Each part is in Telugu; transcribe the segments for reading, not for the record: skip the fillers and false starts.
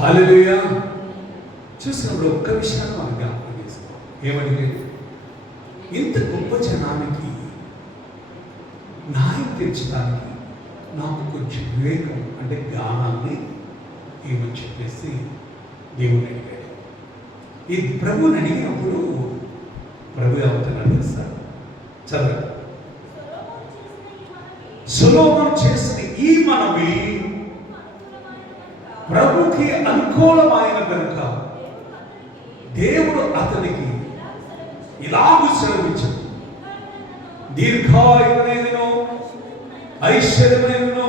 హల్లెలూయా. చూసినప్పుడు ఒక్క విషయాన్ని మనం జ్ఞాపకం చేసుకోవాలి. ఏమని? ఇంత గొప్ప జనానికి న్యాయం తీర్చడానికి నాకు కొంచెం వివేకం అంటే జ్ఞానాన్ని ఏమని చెప్పేసి దేవుని అడిగాడు. ఈ ప్రభుని అడిగినప్పుడు ప్రభు ఏమవుతున్నాడు సార్? చదవండి. సొలొమోను చేసిన ఈ మనవి ప్రభుకి అనుకూలమైన కనుక దేవుడు అతనికి ఇలాగూ సెలవించాడు. దీర్ఘాయువునైనను ఐశ్వర్యమైనను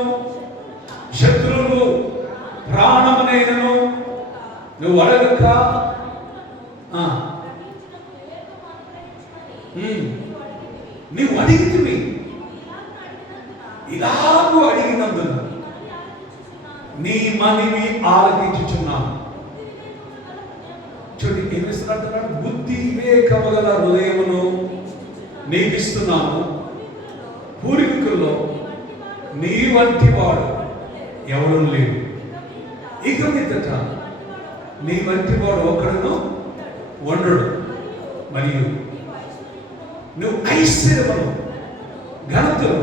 శత్రువులు ప్రాణమునైనను నువ్వు అడగక నువ్వు అడిగితివి. ఇలాగూ అడిగినందున నీ మనవి ఆలకించుచున్నాను. చూడండి ఏమిస్తున్నట్టున్నాడు? బుద్ధి వివేకము గల హృదయమును నీకిస్తున్నాను. పూర్వీకుల్లో నీ వంటి వాడు ఎవడు లేడు. ఇక మీదట నీ వంటి వాడు ఒకడును ఉండడు. మరియు నువ్వు ఐశ్వర్యమును ఘనతను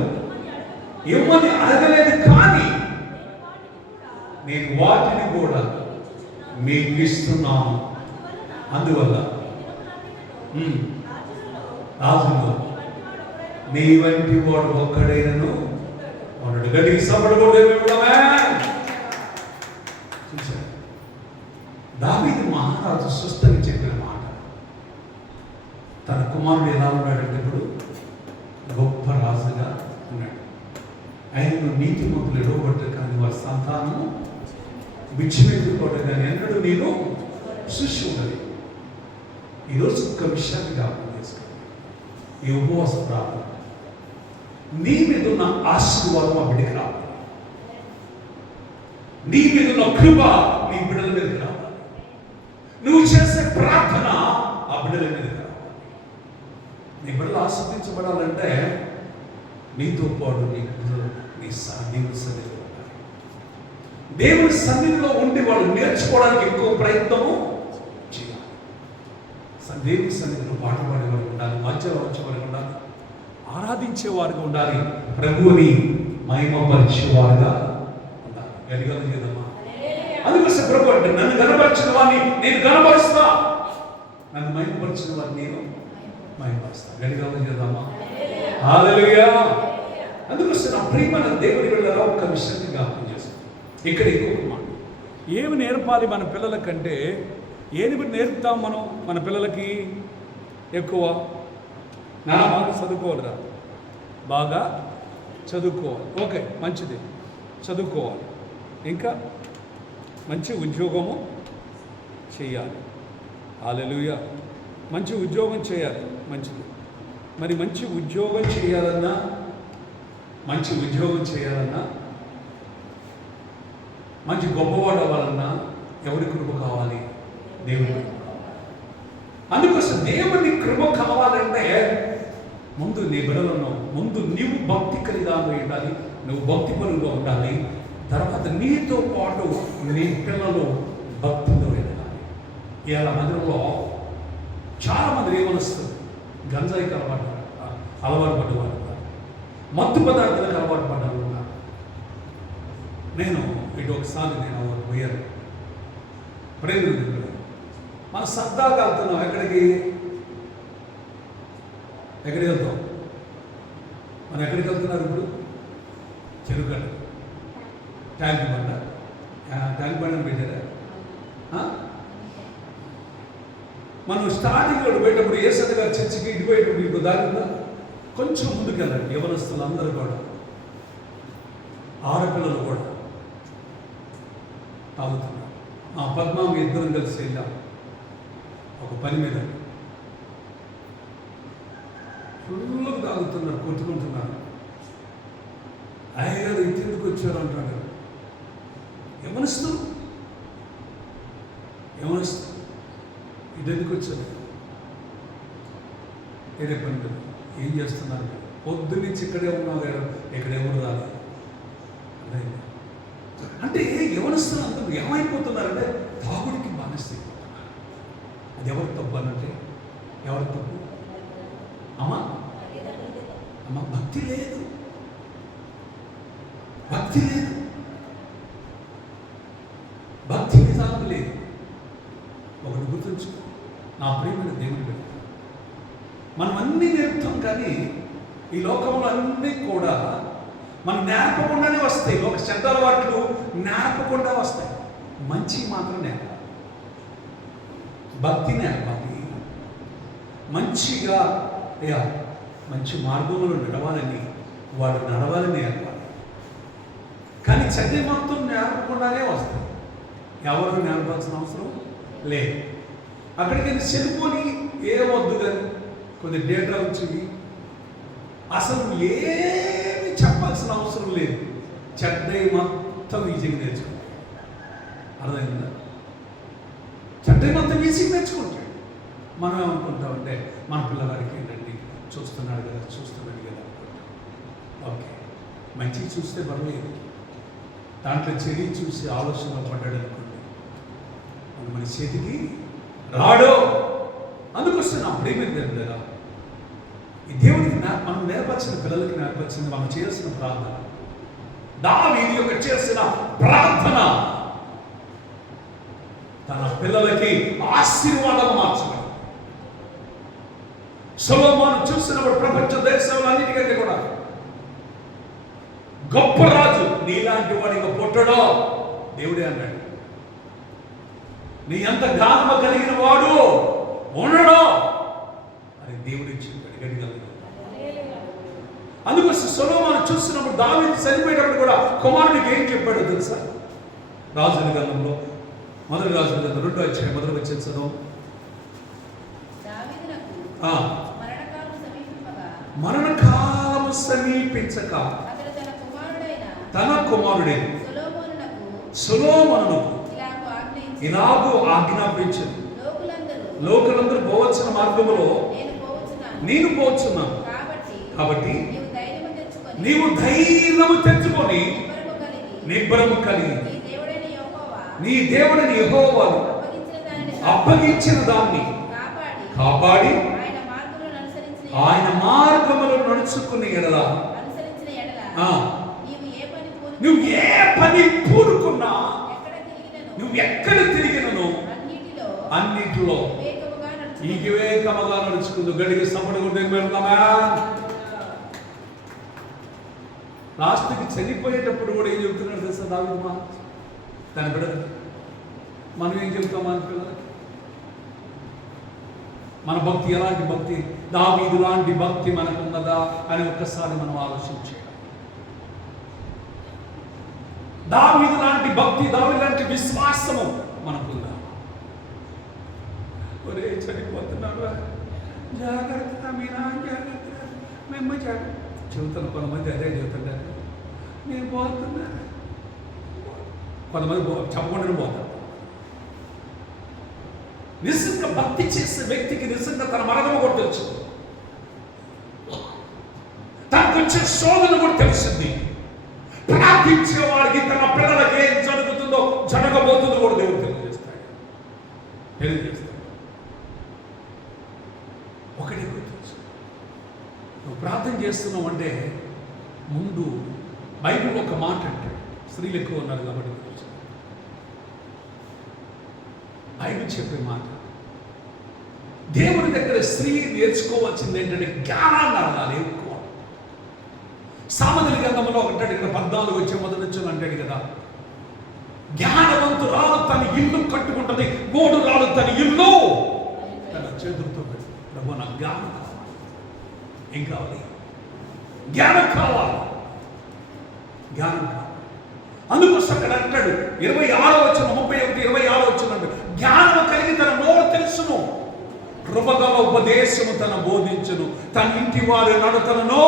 ఇవ్వని అడగలేదు, కానీ నేను వాటిని కూడా మీకు ఇస్తున్నాను. అందువల్ల రాజులో నీ వంటి వాడు ఒక్కడైనను ఉండడు. గట్టికి సపడకూడదు. చూసారు, దావీదు మహారాజు సుస్థని చెప్పిన మాట. తన కుమారుడు ఎలా ఉన్నాడంటే ఇప్పుడు గొప్ప రాజుగా ఉన్నాడు. ఆయనను నీతిమంతులు ఎడవబడ్డారు, కానీ వారి సంతానము విచ్చిమెత్తుకోవడం కానీ ఎన్నడూ నేను సృష్టి ఉన్నది. ఈరోజు ఒక్క విషయాన్ని జ్ఞాపకం చేసుకోండి. ఈ ఉపవాస ప్రార్థన నీ మీద ఉన్న ఆశీర్వాదం ఆ బిడ్డకి రావాలి. నీ మీద ఉన్న కృప నీ బిడ్డల మీదకి రావాలి. నువ్వు చేసే ప్రార్థన ఆ బిడ్డల మీదకి రావాలి. నీ బిడ్డలు ఆస్వాదించబడాలంటే నీతో పాటు నీ దేవుని సన్నిధిలో ఉండాలి. దేవుని సన్నిధిలో ఉండి వాళ్ళు నేర్చుకోవడానికి ఎక్కువ ప్రయత్నము చేయాలి. దేవుని సన్నిధిలో పాట పాడేవారు ఉండాలి, మధ్యలో వచ్చేవారు ఉండాలి, ఆరాధించేవారుగా ఉండాలి, ప్రభువుని మహిమపరిచేవారుగా ఉండాలి. గడిగలు చేద్దామా? అందుకోసం ప్రభు అంటే నన్ను గణపరిచిన వాడిని నేను గణపరుస్తా, నన్ను మహిమపరిచిన వాడిని నేను మహిమపరుస్తా. గడిగలు చేద్దామా? హల్లెలూయా. అందుకోసం నా ప్రియమైన దేవుని వెళ్ళారా ఒక్క విషయాన్ని జ్ఞాపకం చేస్తాను. ఇక్కడ ఇంకొక మాట, ఏమి నేర్పాలి మన పిల్లలకంటే ఏది నేర్పుతాం మనం మన పిల్లలకి? ఎక్కువ బాగా చదువుకోవాలిరా, బాగా చదువుకోవాలి. ఓకే, మంచిది, చదువుకోవాలి. ఇంకా మంచి ఉద్యోగము చేయాలి. హల్లెలూయా. మంచి ఉద్యోగం చేయాలి, మంచిది. మరి మంచి ఉద్యోగం చేయాలన్నా మంచి గొప్పవాడు అవ్వాలన్నా ఎవరి కృప కావాలి? దేవుని కృప కావాలి. అందుకోసం దేవుని కృప కావాలంటే ముందు నీ బిడ్డలను ముందు నీవు భక్తి కలిగాను ఉండాలి, నువ్వు భక్తి పరులుగా ఉండాలి. తర్వాత నీతో పాటు నీ పిల్లలు భక్తితో ఎదగాలి. ఇలా మందిరంలో చాలామంది ఏమనిస్తుంది? గంజాయికి అలవాటు పడ్డవారు, మత్తు పదార్థాలకు అలవాటు పడ్డారు ఉన్నారు. నేను ఇటు ఒకసారి నేను పోయాను ప్రేమ మన సరదాగా వెళ్తున్నాం. ఎక్కడికి వెళ్తాం? మనం ఎక్కడికి వెళ్తున్నారు ఇప్పుడు? చెరుగడ్డ, ట్యాంక్ బండ పెట్టారా? మనం స్టార్టింగ్లో పోయేటప్పుడు యేసయ్య గారి చర్చికి ఇటు పోయేటప్పుడు ఇప్పుడు దారిలో కొంచెం ముందుకెళ్ళండి. యవనస్తులు అందరూ కూడా, ఆడపిల్లలు కూడా తాగుతున్నారు. మా పద్మామ ఇద్దరం కలిసి వెళ్ళాం ఒక పని మీద. ఫుల్గా తాగుతున్నారు, కొట్టుకుంటున్నారు. అయ్యగారు ఇంటికి వచ్చారు అంటాడు. యవనస్తు ఇటు ఎందుకు వచ్చారు? వేరే పని ఏం చేస్తున్నారు? పొద్దున్నుంచి ఇక్కడే ఉన్నావు, ఇక్కడ ఎవరు రాలేదు. అంటే యవనస్తులు అందరూ ఏమైపోతున్నారంటే తాగుడికి బానిసైపోతున్నారు. అది ఎవరు తప్పు అనంటే ఎవరు తప్పు? అమ్మా అమ్మ భక్తి లేదు, భక్తి లేదు, భక్తి విధానం లేదు. ఒకటి గుర్తుంచుకో, నా ప్రియమైన దేవుని బిడ్డ, మనం అన్నీ నేర్పుతాం కానీ ఈ లోకంలో అన్నీ కూడా మనం నేర్పకుండానే వస్తాయి. ఒక చెడ్డ అలవాట్లు నేర్పకుండా వస్తాయి, మంచి మాత్రం నేర్పాలి. భక్తి నేర్పాలి, మంచిగా మంచి మార్గంలో నడవాలని వాడు నడవాలని నేర్పాలి. కానీ చెడ్డ మొత్తం నేర్పకుండానే వస్తాయి. ఎవరు నేర్పాల్సిన అవసరం లేదు. అక్కడికి చెడిపోని ఏమొద్దు కానీ కొద్ది డేటా వచ్చింది, అసలు ఏమి చెప్పాల్సిన అవసరం లేదు. చెడ్డవి మొత్తం ఈజీగా నేర్చుకుంటాడు. అర్థమైందా? చెడ్డవి మొత్తం ఈజీగా నేర్చుకుంటాడు. మనం ఏమనుకుంటామంటే మన పిల్లవాడికి ఏంటండి చూస్తున్నాడు కదా అనుకుంటాం. ఓకే, మంచిగా చూస్తే పర్వాలేదు, దాంట్లో చెడి చూసి ఆలోచన పడ్డాడు అనుకోండి, మన చేతికి రాడు. అందుకొస్తే నా ప్రేమ లేదా ఈ దేవుడికి మనం నేర్పరిచిన పిల్లలకి నేర్పరిచింది మనం చేయాల్సిన ప్రార్థన. దావీదు యొక్క చేసిన ప్రార్థన తన పిల్లలకి ఆశీర్వాదం మార్చడం. సొలొమోను చూసినప్పుడు ప్రపంచ దేశంలో అన్నిటికంటే కూడా గొప్ప రాజు, నీలాంటి వాడు ఇంకా పుట్టడో దేవుడే అన్నాడు. నీ అంత జ్ఞానము కలిగిన వాడు ఉండడో అని దేవుడు చెప్పాడు. గడిగలదు. అందుకోసం సొలొమోను చూసినప్పుడు దావీదు చనిపోయేటప్పుడు కూడా కుమారుడికి ఏం చెప్పాడో తెలుసా? రాజుల గ్రంథంలో మొదటి రాజుల గ్రంథం 2వ అధ్యాయం మొదటి వచనం చదువు. మరణకాలము సమీపించక తన కుమారుడైన సొలొమోనునకు ఇలాగూ ఆజ్ఞాపించను, లోకులందరూ పోవచ్చిన మార్గములో నేను పోవచ్చున్నాను. కాబట్టి నీవు ధైర్యము తెచ్చుకొని నిబ్బరము కలిగి నీ దేవుడిని యెహోవాను అప్పగించిన దాన్ని కాపాడి ఆయన మార్గములను నడుచుకునే ఎడల నువ్వు ఏ పని పూనుకున్నా, నువ్వు ఎక్కడ తిరిగినను అన్నిటిలో ఈ వివేకముగా నడుచుకుందు. గడికి సపడు వెళ్దామా? లాస్ట్కి చనిపోయేటప్పుడు కూడా ఏం చెప్తున్నాడు తెలుసా దావీదు? తన బిడ్డలు మనం ఏం చెప్తాం? మన పిల్లలకి మన భక్తి ఎలాంటి భక్తి? దావీదు లాంటి భక్తి మనకు ఉన్నదా అని ఒక్కసారి మనం ఆలోచించాలి. దావీదు లాంటి భక్తి, దావీదు లాంటి విశ్వాసము మనకుందా? ఒరే చనిపోతున్నాడు, జాగ్రత్త మీనా, జాగ్రత్త మేము చెబుతాను. కొంతమంది అదే చెబుతుంటారు, నేను పోతున్నా. కొంతమంది చెప్పకుండా పోతారు. నిజంగా భక్తి చేసే వ్యక్తికి నిజంగా తన మరణము కూడా తెలుసు, తనకు వచ్చే శోధన కూడా తెలిసింది. ప్రార్థించే వారికి తన పిల్లలకి ఏం జరుగుతుందో జరగబోతుందో కూడా దేవుడు తెలియజేస్తాడు. ఒకటే గుర్తు, నువ్వు ప్రార్థన చేస్తున్నావు అంటే ముందు బైబిల్ ఒక మాట అంటాడు. స్త్రీలు ఎక్కువ ఉన్నారు కాబట్టి బైబిల్ చెప్పే మాట, దేవుడి దగ్గర స్త్రీ నేర్చుకోవాల్సింది ఏంటంటే జ్ఞానాన్ని అడగాలి ఎక్కువ. సామెతల గ్రంథంలో అంటాడు ఇక్కడ 14 వచ్చే మొదటి నుంచి అంటాడు కదా, జ్ఞానవంతురాలు తన ఇల్లు కట్టుకుంటుంది, గోడురాలు తన ఇల్లు తన చేతులతో ప్రభు నాకు జ్ఞానం కావాలి. ఏం కావాలి? జ్ఞానం కావాలి, జ్ఞానం కావాలి. అందుకోసం అక్కడ అంటాడు 26వ వచనం 31, 26వ వచనం అంటాడు, జ్ఞానము కలిగి తన నోరు తెలుసును, కృపగల ఉపదేశము తన బోధించును, తన ఇంటి వారి నడతలను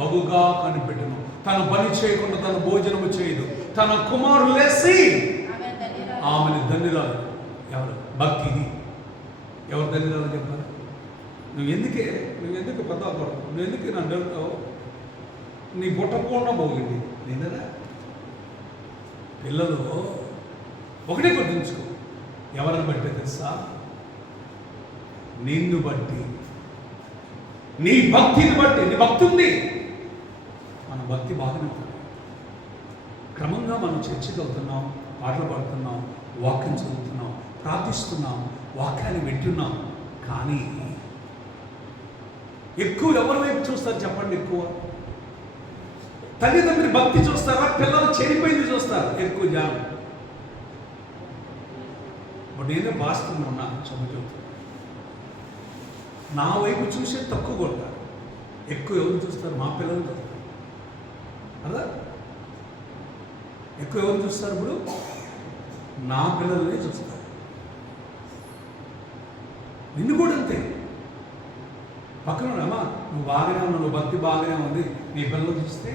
బహుగా కనిపెట్టును, తన పని చేయకుండా తన భోజనము చేయదు, తన కుమారులు లేసి ఆమెను ధన్యురాలు. ఎవరు భక్తిది? ఎవరు ధన్యురాలు చెప్పారు? నువ్వు ఎందుకు పదాపడవు? నువ్వు ఎందుకు నన్ను అడుగుతావు? నీ బుట్ట కూడా పోగింది నిన్నదా? పిల్లలు ఒకటే గుర్తుంచుకో, ఎవరిని బట్టి తెలుసా? నిన్ను బట్టి, నీ భక్తిని బట్టి. నీ భక్తి ఉంది, మన భక్తి బాగానే ఉంటుంది. క్రమంగా మనం చర్చకి వెళ్తున్నాం, పాటలు పాడుతున్నాం, వాక్యం చదువుతున్నాం, ప్రార్థిస్తున్నాం, వాక్యాన్ని వింటున్నాం. కానీ ఎక్కువ ఎవరి వైపు చూస్తారు చెప్పండి? ఎక్కువ తల్లిదండ్రులు భక్తి చూస్తారా, పిల్లలు చెడిపోయింది చూస్తారు ఎక్కువ జనం. ఇప్పుడు నేనే భాస్తున్నా చదువుతూ, నా వైపు చూసే తక్కువ కొడతారు, ఎక్కువ ఎవరు చూస్తారు? మా పిల్లలు చూస్తారు. అలా ఎక్కువ ఎవరు చూస్తారు? ఇప్పుడు నా పిల్లలనే చూస్తారు. నిన్ను కూడా అంతే. పక్కన అమ్మా నువ్వు బాగానే ఉన్నావు, నువ్వు భక్తి బాగానే ఉంది, నీ పిల్లలు చూస్తే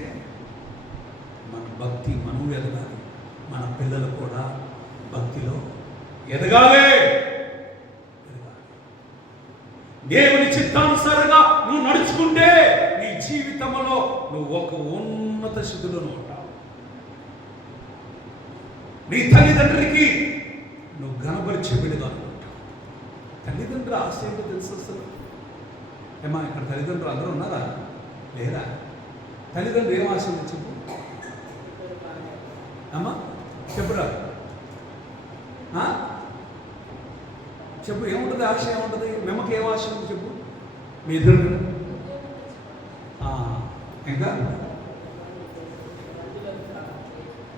మన భక్తి మనం ఎదగాలి, మన పిల్లలు కూడా భక్తిలో ఎదగాలి. దేవుని చిత్తానుసారంగా నువ్వు నడుచుకుంటే నీ జీవితంలో నువ్వు ఒక ఉన్నత స్థితిలో ఉంటావు. నీ తల్లిదండ్రులకి నువ్వు ఘనపరిచే బిడ్డగా ఉంటావు. తల్లిదండ్రుల ఆశ ఏంటో తెలుసు అసలు? ఏమా ఇక్కడ తల్లిదండ్రులు అందరూ ఉన్నారా? లేదా? తల్లిదండ్రులు ఏం ఆశ ఉంది చెప్పు అమ్మా, చెప్పురా. చెప్పు, ఏముంటుంది ఆశ? ఏముంటుంది? మేమకి ఏం ఆశ ఉంది చెప్పు? మీ ఇద్దరు ఇంకా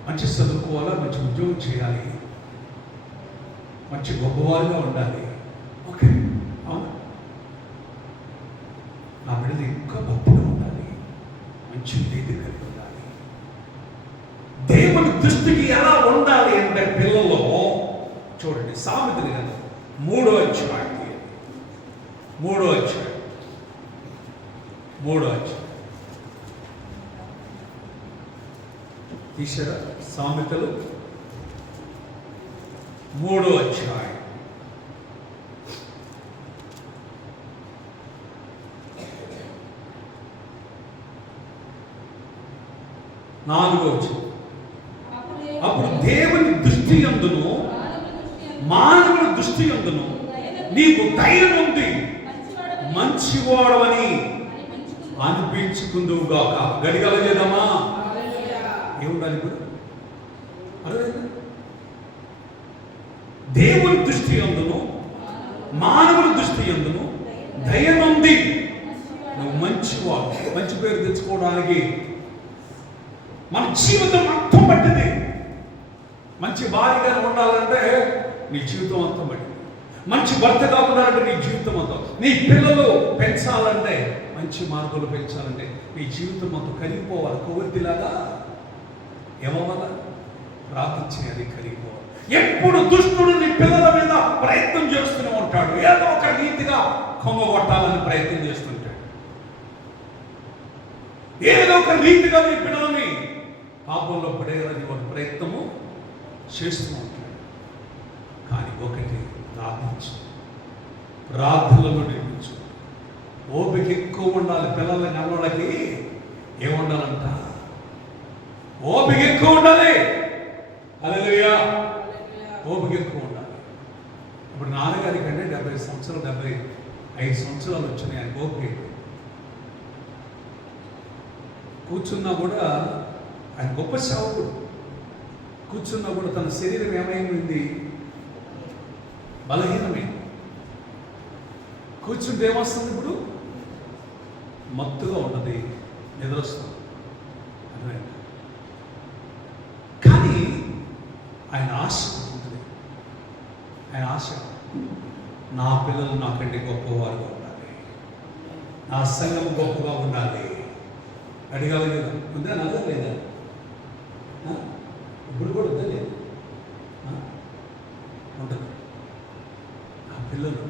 మంచి చదువుకోవాలా, మంచి ఉద్యోగం చేయాలి, మంచి గొప్పవారుగా ఉండాలి. ఓకే, అవును. నా బిడ్డలు ఇంకా భక్తిగా ఉండాలి, మంచి నీతి కలిగి ఉండాలి. దేవుని దృష్టికి ఎలా ఉండాలి అంటే పిల్లలు చూడండి, సామెతలు కదా 3వ అధ్యాయం తీసారా? సామెతలు 3వ అధ్యాయం 4వ వచనం. అప్పుడు దేవుని దృష్టి యందును మానవుని దృష్టి యందును నీకు ధైర్యం ఉంది, మంచివాడవని అనిపించుకుందువు గాక. గడిగలలేదమ్మా? ఏముండాలి ఇప్పుడు? అర్థమైంది? దేవుని దృష్టి యందును మానవుని దృష్టి యందును ధైర్యం ఉంది, నువ్వు మంచివాడు. మంచి పేరు తెచ్చుకోవడానికి మన జీవితం అర్థం పట్టింది. మంచి భార్యగా ఉండాలంటే నీ జీవితం అంతం పట్టింది. మంచి భర్తగా ఉండాలంటే నీ జీవితం అంతం. నీ పిల్లలు పెంచాలంటే, మంచి మార్గంలో పెంచాలంటే నీ జీవితం అంతా కరిగిపోవాలి. కొవ్వొత్తిలాగా ఏమవ్వాలా? ప్రార్థించేయాలి, కరిగిపోవాలి. ఎప్పుడు దుష్టుడు నీ పిల్లల మీద ప్రయత్నం చేస్తూనే ఉంటాడు, ఏదో ఒక రీతిగా కొమ్మగొట్టాలని ప్రయత్నం చేస్తుంటాడు. ఏదో ఒక రీతిగా నీ పిల్లలని పాపంలో పడేయాలని ఒక ప్రయత్నము చేస్తూ ఉంటాడు. కానీ ఒకటి, ప్రార్థించు, ప్రార్థనలో నిర్మించు. ఓపిక ఎక్కువ ఉండాలి. పిల్లల నమ్మలకి ఏముండాలంట? ఓపిక ఎక్కువ ఉండాలి. హల్లెలూయా. ఓపిక ఎక్కువ ఉండాలి. ఇప్పుడు నాన్నగారి కంటే 75 సంవత్సరాలు వచ్చినాయి. ఆయన ఓపిక కూర్చున్నా కూడా ఆయన గొప్ప సేవకుడు. కూర్చున్నా కూడా తన శరీరం ఏమైంది? బలహీనమైంది. కూర్చుంటే ఏమొస్తుంది? ఇప్పుడు మత్తుగా ఉన్నది, నిద్ర వస్తుంది. అర్థమైంది? కానీ ఆయన ఆశ ఉంటుంది. ఆయన ఆశ, నా పిల్లలు నాకంటే గొప్పవారుగా ఉండాలి, నా సంఘం గొప్పగా ఉండాలి. అడిగాలి కదా? ఉందా? నల్ల లేదా? ఇప్పుడు కూడా ఉందా? లేదు, ఉంటుంది. నా పిల్లలు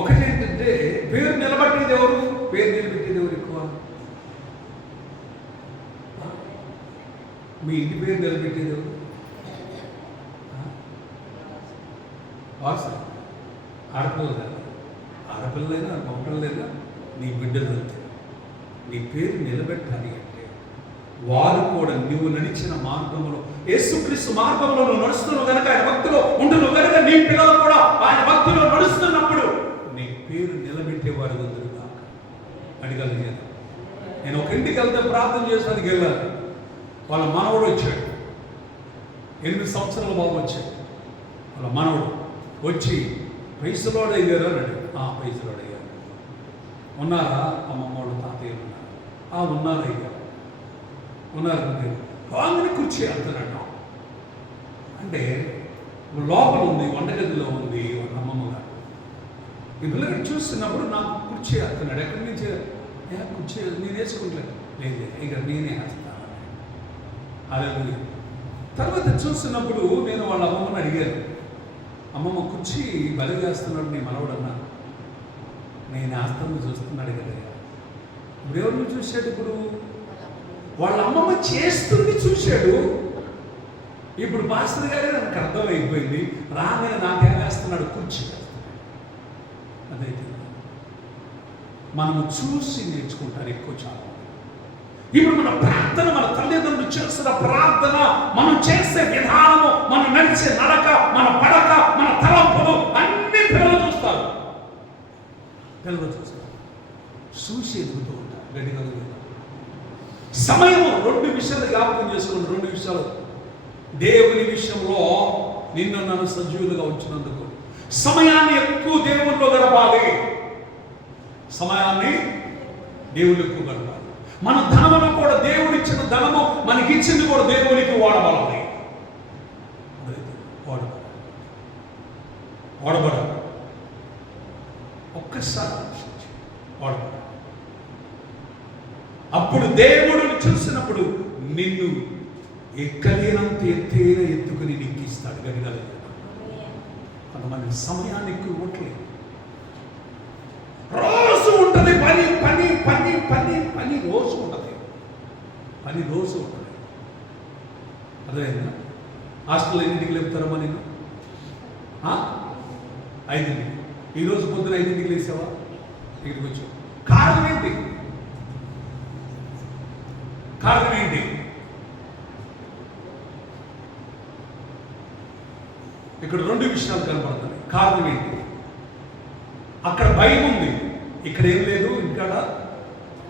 ఒకటేంటంటే, పేరు నిలబట్టేది ఎవరు? పేరు నిలబెట్టేది ఎవరు ఎక్కువ? మీ ఇంటి పేరు నిలబెట్టేది ఎవరు? ఆడపిల్లలు కాదు. ఆడపిల్లలైనా మగపిల్లలైనా నీ బిడ్డలు అంతే. నీ పేరు నిలబెట్టాలి అంటే వారు కూడా నువ్వు నడిచిన మార్గంలో, యేసుక్రీస్తు మార్గంలో నువ్వు నడుస్తున్నావు కనుక, ఆయన భక్తిలో ఉంటున్నావు కనుక, నీ పిల్లలు కూడా ఆయన భక్తిలో నడుస్తున్నప్పుడు నీ పేరు నిలబెట్టేవారు ఉందరు కాక అడిగలిగాను. నేను ఒక ఇంటికి వెళ్తే ప్రార్థన చేసేందుకు వెళ్ళాను. వాళ్ళ మనవడు వచ్చాడు, 8 సంవత్సరాల బాబు వచ్చాడు. వాళ్ళ మనవడు వచ్చి ప్రైజ్ లార్డ్ అయ్యారు అన్నాడు. ప్రైజ్ లార్డ్ అయ్యారు. ఉన్నారా అమ్మమ్మోడు తాతయ్య ఉన్నారు? ఉన్నారు అయ్యారు. ఉన్నారు బాగానే కుర్చీ అంటున్నాడు. అంటే లోపల ఉంది, వంటగదిలో ఉంది వాళ్ళ అమ్మమ్మ గారు. ఈ పిల్లగాడు చూస్తున్నప్పుడు నాకు కుర్చీ అంటున్నాడు. ఎక్కడి నుంచి కుర్చీ నేను వేసుకుంటలేదు. లేదు ఇక నేనే వేస్తాను. అలా తర్వాత చూస్తున్నప్పుడు నేను వాళ్ళ అమ్మమ్మని అడిగాను, అమ్మమ్మ కుర్చీ బలి చేస్తున్నాడు నీ మనవడన్నా. నేను వేస్తాను చూస్తున్నాడు కదా. ఇప్పుడు ఎవరిని చూశాడు? ఇప్పుడు వాళ్ళ అమ్మమ్మ చేస్తుంది చూశాడు. ఇప్పుడు పాస్టర్ గారే నాకు అర్థమైపోయింది. రాగానే నాకేం వేస్తున్నాడు? కుర్చీ వేస్తున్నాడు. అదైతే మనము చూసి నేర్చుకుంటారు ఎక్కువ. చాలా ఇప్పుడు మన ప్రార్థన, మన తల్లిదండ్రులు చేస్తున్న ప్రార్థన, మనం చేసే విధానము, మనం నడిచే నడక, మన పడక, మన తలంపులు అన్ని పిల్లలు చూస్తారు. పిల్లలు చూస్తారు, చూసి ఎదుగుతూ ఉంటారు. గడిగా సమయము 2 విషయాలు జ్ఞాపకం చేసుకోండి. 2 విషయాలు. దేవుని విషయంలో నిన్ను నన్ను సజీవులుగా ఉంచినందుకు సమయాన్ని ఎక్కువ దేవుల్లో గడపాలి. సమయాన్ని దేవుడు ఎక్కువ గడపాలి. మన ధనమును కూడా, దేవుడిచ్చిన ధనము మనకిచ్చింది కూడా దేవునికి వాడబడాలి. వాడబడాలి. ఒక్కసారి వాడబడాలి. అప్పుడు దేవుడిని చూసినప్పుడు నిన్ను ఎక్కలేనంత ఎత్తైన ఎత్తుకుని నిక్కిస్తాడు. గడిగలేదు. కొంతమంది సమయాన్ని ఎక్కువ ఇవ్వట్లేదు. రోజు ఉంటుంది పని పని పని పని పని రోజు ఉంటుంది. పని రోజు ఉంటుంది. అదేనా? హాస్టల్లో ఎన్నింటికి లేపుతారమ్మా నేను? 5ంటికి. ఈరోజు పొద్దున 5ంటికి లేసావా? ఇక్కడికి వచ్చావు. కారణం ఏంటి? కారణం ఏంటి? ఇక్కడ 2 విషయాలు కనపడుతుంది. కారణం ఏంటి? అక్కడ భయం ఉంది, ఇక్కడ ఏం లేదు. ఇక్కడ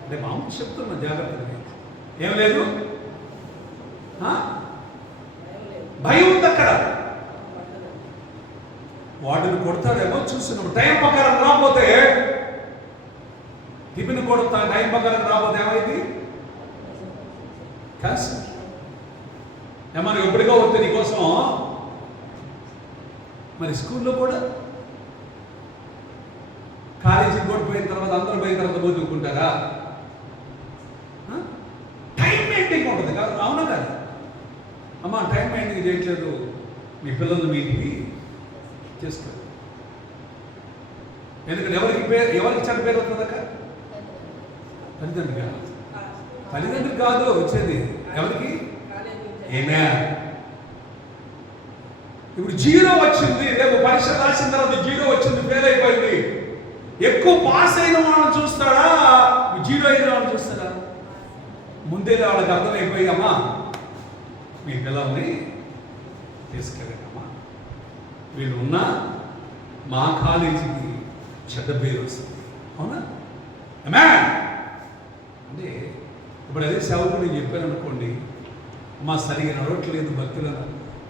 అంటే మామూలు చెప్తున్నా, జాగ్రత్తగా. ఏం లేదు, భయం ఉంది అక్కడ. వాటిని కొడతాడేమో చూస్తున్నాడు. టైం ప్రకారం రాకపోతే, టిఫిన్ కొడతా టైం ప్రకారం రాకపోతే ఏమైంది? క్యాన్సర్. ఏమన్నా ఎప్పటికో వస్తే నీకోసం. మరి స్కూల్లో కూడా, కాలేజీకి కూడా పోయిన తర్వాత, అందరూ పోయిన తర్వాత బతుకుంటారా? టైం మెయింటైన్ ఉంటుంది కాదు. అవునా కాదు? అమ్మ టైం మెయింటైన్ చేయట్లేదు, మీ పిల్లలు మీటికి చేస్తారు. ఎందుకంటే ఎవరికి చెడ్డ పేరు వస్తుందక్క? తల్లిదండ్రులు. తల్లిదండ్రులు కాదు వచ్చేది ఎవరికి? ఏమే ఇప్పుడు 0 వచ్చింది, రేపు పరీక్ష రాసిన తర్వాత 0 వచ్చింది, ఫెయిల్ అయిపోయింది. ఎక్కువ పాస్ అయిన వాళ్ళని చూస్తాడా, 0 అయిన వాళ్ళని చూస్తాడా? ముందే వాళ్ళకి అర్థమైపోయి, అమ్మా మీ పిల్లల్ని తీసుకెళ్ళమ్మా, వీళ్ళు ఉన్నా మా కాలేజీకి చెడ్డ పేరు వస్తుంది. అవునా? అమ్మా అంటే ఇప్పుడు అదే సేవకు నేను చెప్పాను అనుకోండి, అమ్మా సరిగా నడవట్లేదు భక్తులు,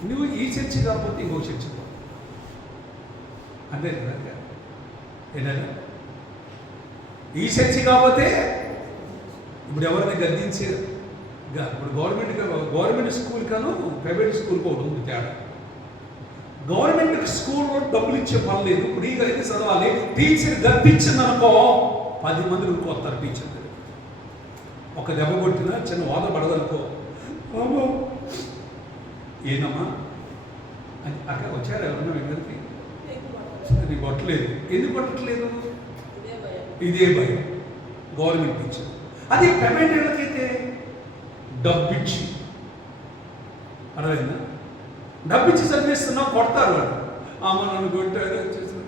నువ్వు ఈ చర్చి కాకపోతే ఇంకో చర్చి పో. అంతే కదా? ఏంటంటే ఈ చర్చి కాకపోతే ఇప్పుడు ఎవరిని గద్దించే, ఇప్పుడు గవర్నమెంట్ స్కూల్ కాను ప్రైవేట్ స్కూల్కి ఒకటి ఉంది తేడా. గవర్నమెంట్ స్కూల్లో డబ్బులు ఇచ్చే పని లేదు, ఫ్రీగా అయితే చదవాలి. టీచర్ గద్దించిందనుకో 10 మంది వస్తారు టీచర్. ఒక దెబ్బ కొట్టినా చిన్న వాద పడదనుకో, ఏందమ్మా అక్కడ వచ్చారు ఎవరన్నా వెంటనే నీ కొట్టలేదు. ఎందుకు కొట్టట్లేదు? ఇదే భయం. Government teacher. అది ప్రైవేట్ వాళ్ళకైతే డబ్బిచ్చి, అర్థమైందా? డబ్బిచ్చి చదివిస్తున్నావు, కొడతారు వాళ్ళు. నన్ను కొట్టాడు వచ్చేసి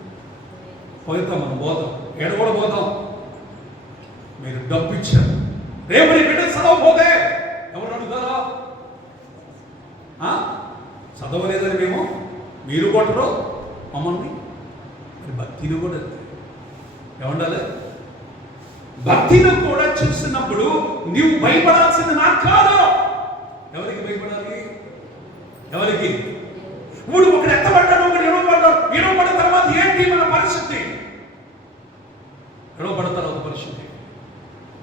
పోతాం, మనం పోతాం. ఏడ కూడా పోతాం. మీరు డబ్బిచ్చారు, రేపు నీ బిడ్డ చదవకపోతే ఎవరు చదవలేదని మేము మీరు కొట్టరు మమ్మల్ని. మరి భక్తిని కూడా ఏమండాలి? భక్తిని కూడా చూస్తున్నప్పుడు నీవు భయపడాల్సింది నాకు కాదు. ఎవరికి భయపడాలి? ఎవరికి? ఇప్పుడు ఒకడు ఎత్తబడ్డాడు, ఒకడు ఎడవబడ్డ తర్వాత ఏంటి మన పరిస్థితి? ఎడవబడ్డ తర్వాత పరిస్థితి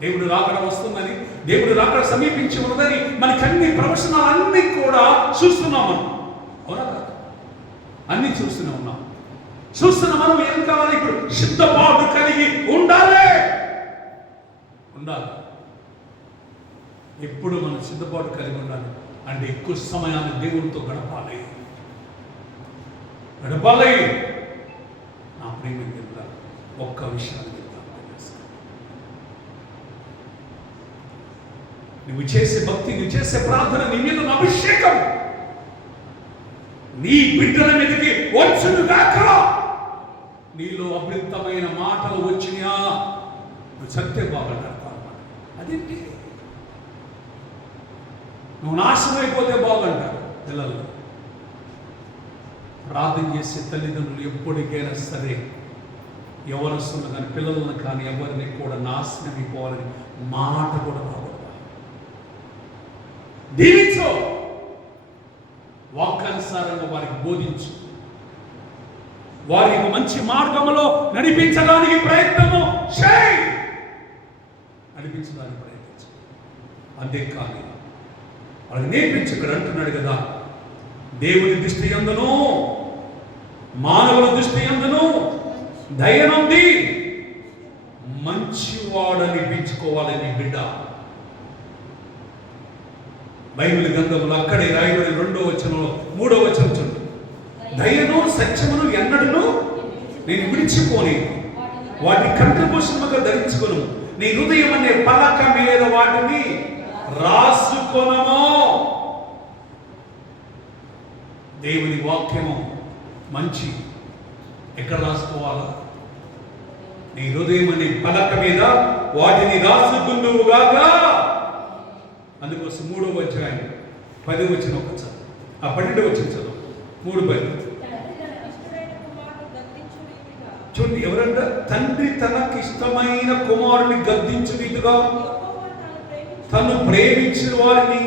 దేవుడు రాకడ వస్తుందని, దేవుడు రాకడ సమీపించి ఉన్నదని మనకన్ని ప్రవచనాలు అన్నీ కూడా చూస్తున్నాం మనం. అవునా కాదు? అన్ని చూస్తూనే ఉన్నాం. చూస్తున్న మనం ఏం కావాలి? ఇప్పుడు సిద్ధపాటు కలిగి ఉండాలి. ఎప్పుడు మనం సిద్ధపాటు కలిగి ఉండాలి అంటే ఎక్కువ సమయాన్ని దేవునితో గడపాలి. నా ప్రేమ ఒక్క విషయాన్ని నువ్వు చేసే భక్తి, నువ్వు చేసే ప్రార్థన, నీ మీద అభిషేకం నీ బిడ్డల మీదకి వచ్చునుగాక. నీలో అమృతమైన మాటలు వచ్చినా నువ్వు సత్య బాగుంటారు. అదేంటి? నువ్వు నాశనం అయిపోతే బాగుంటారు పిల్లలు. ప్రార్థన చేసే తల్లిదండ్రులు ఎప్పటికైనా సరే ఎవరొస్తున్న కానీ పిల్లలను కానీ ఎవరిని కూడా నాశనం అయిపోవాలని మాట కూడా రాకూడదు. దీవించు, వాక్యానుసారంగా వారికి బోధించు, వారికి మంచి మార్గంలో నడిపించడానికి ప్రయత్నము చేయి, నడిపించడానికి ప్రయత్నించు. అంతేకాని వాళ్ళకి నేర్పించు. ఇక్కడ అంటున్నాడు కదా, దేవుని దృష్టి యందును మానవుల దృష్టి యందును దయ నుండి మంచివాడనిపించుకోవాలని బిడ్డ. బైబిల్ గ్రంథములు అక్కడే రాయబడి 2వ వచనంలో 3వ వచనం చూడు. దయను సత్యమును ఎన్నడను నేను విడిచిపోని, వాటి కంఠభూషణముగా ధరించుకొను, నీ హృదయం అనే పలక మీద వాటిని రాసుకొనము. దేవుని వాక్యము మంచి ఎక్కడ రాసుకోవాలా? నీ హృదయం అనే పలక మీద వాటిని రాసుకుందువుగాక. అందుకోసం 3వ అధ్యాయం 10వ వచనం ఒకసారి, 12వ వచనం చదువు. 3:10 చూడండి. ఎవరంట? తండ్రి తనకి ఇష్టమైన కుమారుని గద్దించు రీతిగా తను ప్రేమించిన వారిని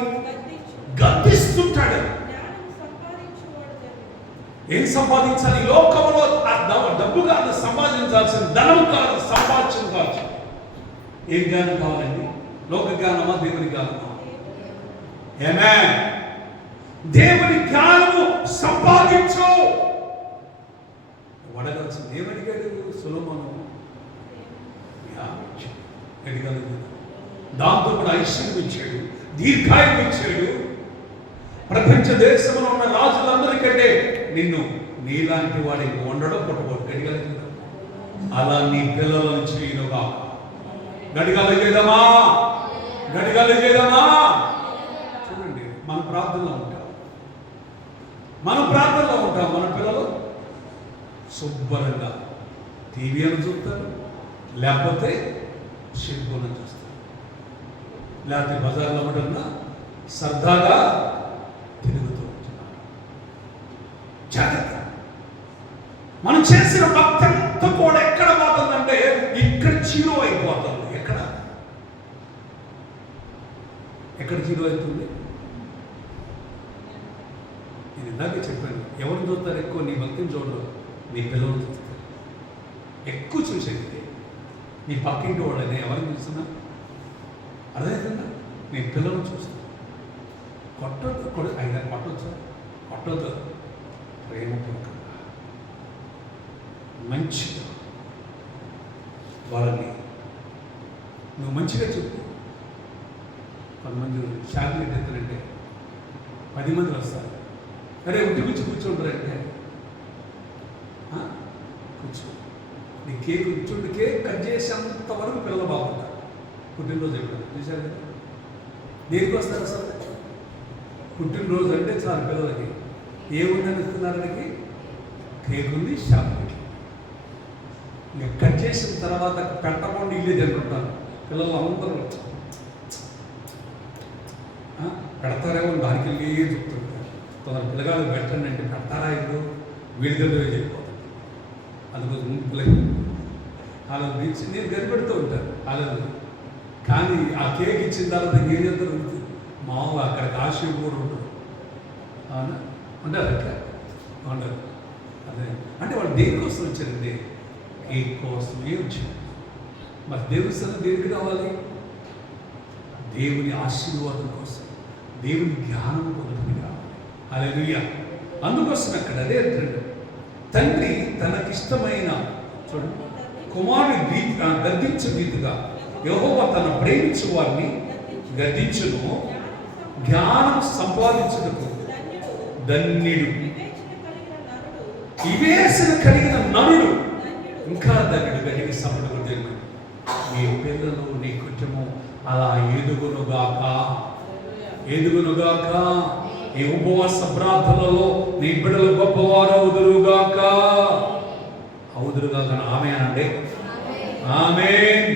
గద్దిస్తుంటాడు. ఏం సంపాదించాలి? లోకంలో డబ్బు కాదు సంపాదించాల్సిన, ధనం కాదు, సంపాదించిన కాదు. ఏం జ్ఞానం కావాలండి? లోక జ్ఞానమా, దేవుని జ్ఞానమా? ఆమేన్. దేవుని జ్ఞానము సంపాదించు. వడగాల్సింది ఏమడిగాడు సొలొమోను? అడిగలదు. దాంతో కూడా ఐశ్వర్యం ఇచ్చాడు, దీర్ఘాయువు ఇచ్చాడు. ప్రపంచ దేశంలో ఉన్న రాజులందరికంటే నిన్ను నీలాంటి వాడికి వండడం పుట్టబోడు. గడిగలదు. అలా నీ పిల్లలను చేయనుగా. గడిగలగేదమా? గడిగలగేదమా? చూడండి, మన ప్రార్థనలో ఉంటాం, మన పిల్లలు శుభ్రంగా టీవీ అని చూస్తారు, లేకపోతే షిల్పులను చూస్తారు, లేకపోతే బజార్లో ఉంటున్నా సరదాగా తిరుగుతూ ఉంటున్నారు. జాగ్రత్త. మనం చేసిన భక్తంతో కూడా ఎక్కడ పోతుందంటే ఇక్కడ జీరో అయిపోతుంది. ఎక్కడ జీరో అవుతుంది? నేను ఇందాకే చెప్పాను, ఎవరు చూస్తారు ఎక్కువ? నీ భక్తిని చూడరు, నీ పిల్లలు చూస్తారు. ఎక్కువ చూసేది నీ పక్కింటి వాళ్ళని ఎవరిని చూస్తున్నా అర్థమవుతుందా? నీ పిల్లలు చూస్తారు. కొట్టొద్దు, అయినా కొట్టొద్దు. ప్రేమపూర్వకంగా మంచిగా వాళ్ళని నువ్వు మంచిగా చెప్పు. కొంతమంది చాక్లెట్ ఎత్తారంటే 10 మంది వస్తారు. అరే ఉట్టి కూర్చుంటారంటే కూర్చో. నీ కేక్ కూర్చుంటే కేక్ కట్ చేసేంత వరకు పిల్లలు బాగుంటారు. పుట్టినరోజు ఎప్పుడు చూశారు కదా? దేనికి వస్తారు అసలు? పుట్టినరోజు అంటే చాలు పిల్లలకి ఏముందని ఇస్తున్నారనికి? కేక్ ఉంది, చాక్లెట్. ఇంకా కట్ చేసిన తర్వాత పెట్టకుండా ఇల్లే తింటుంటారు పిల్లలు అందరూ. పెడతారేమో దానికి వెళ్ళి చెప్తుంటారు. కొందరు పిల్లగాళ్ళు పెట్టండి అంటే పెడతారా ఇల్లు వీడిదల్లో వెళ్ళిపోతారు. అందుకోసం పిల్లలు వాళ్ళు నేను గడిపెడుతూ ఉంటారు వాళ్ళు. కానీ ఆ కేక్ ఇచ్చిన తర్వాత ఏం చేస్తారు మామూలు అక్కడ కాశీ కూడా ఉంటారు. అవునా ఉంటారు అక్కడ ఉండరు. అదే అంటే వాళ్ళు దేనికోసం వచ్చారండి? కేక్ కోసమే వచ్చారు. మరి దేవుని సన్నిధి దేనికి రావాలి? దేవుని ఆశీర్వాదం కోసం, దేవుని జ్ఞానం పొందడానికి రావాలి. హల్లెలూయా. అందుకోసం అక్కడ అదే అంటాడు, తండ్రి తనకిష్టమైన చూడండి కుమారుని గద్దించు రీతిగా యెహోవా తన ప్రేమించు వారిని గద్దించును, జ్ఞానం సంపాదించుటకు ధన్యుడు. వివేచన కలిగిన నరుడు ఇంకా ధన్యుడు. గడికి సమడు తెలియదు. నీ పిల్లలు నీ కుటుంబం అలా ఎదుగునుగాక, ఎదుగునుగాక. ఈ ఉపవాస ప్రార్థనలలో నీ బిడ్డలు గొప్పవారు అవుదురుగాక, అవుదురుగాక. ఆమేన్ అండి. ఆమేన్,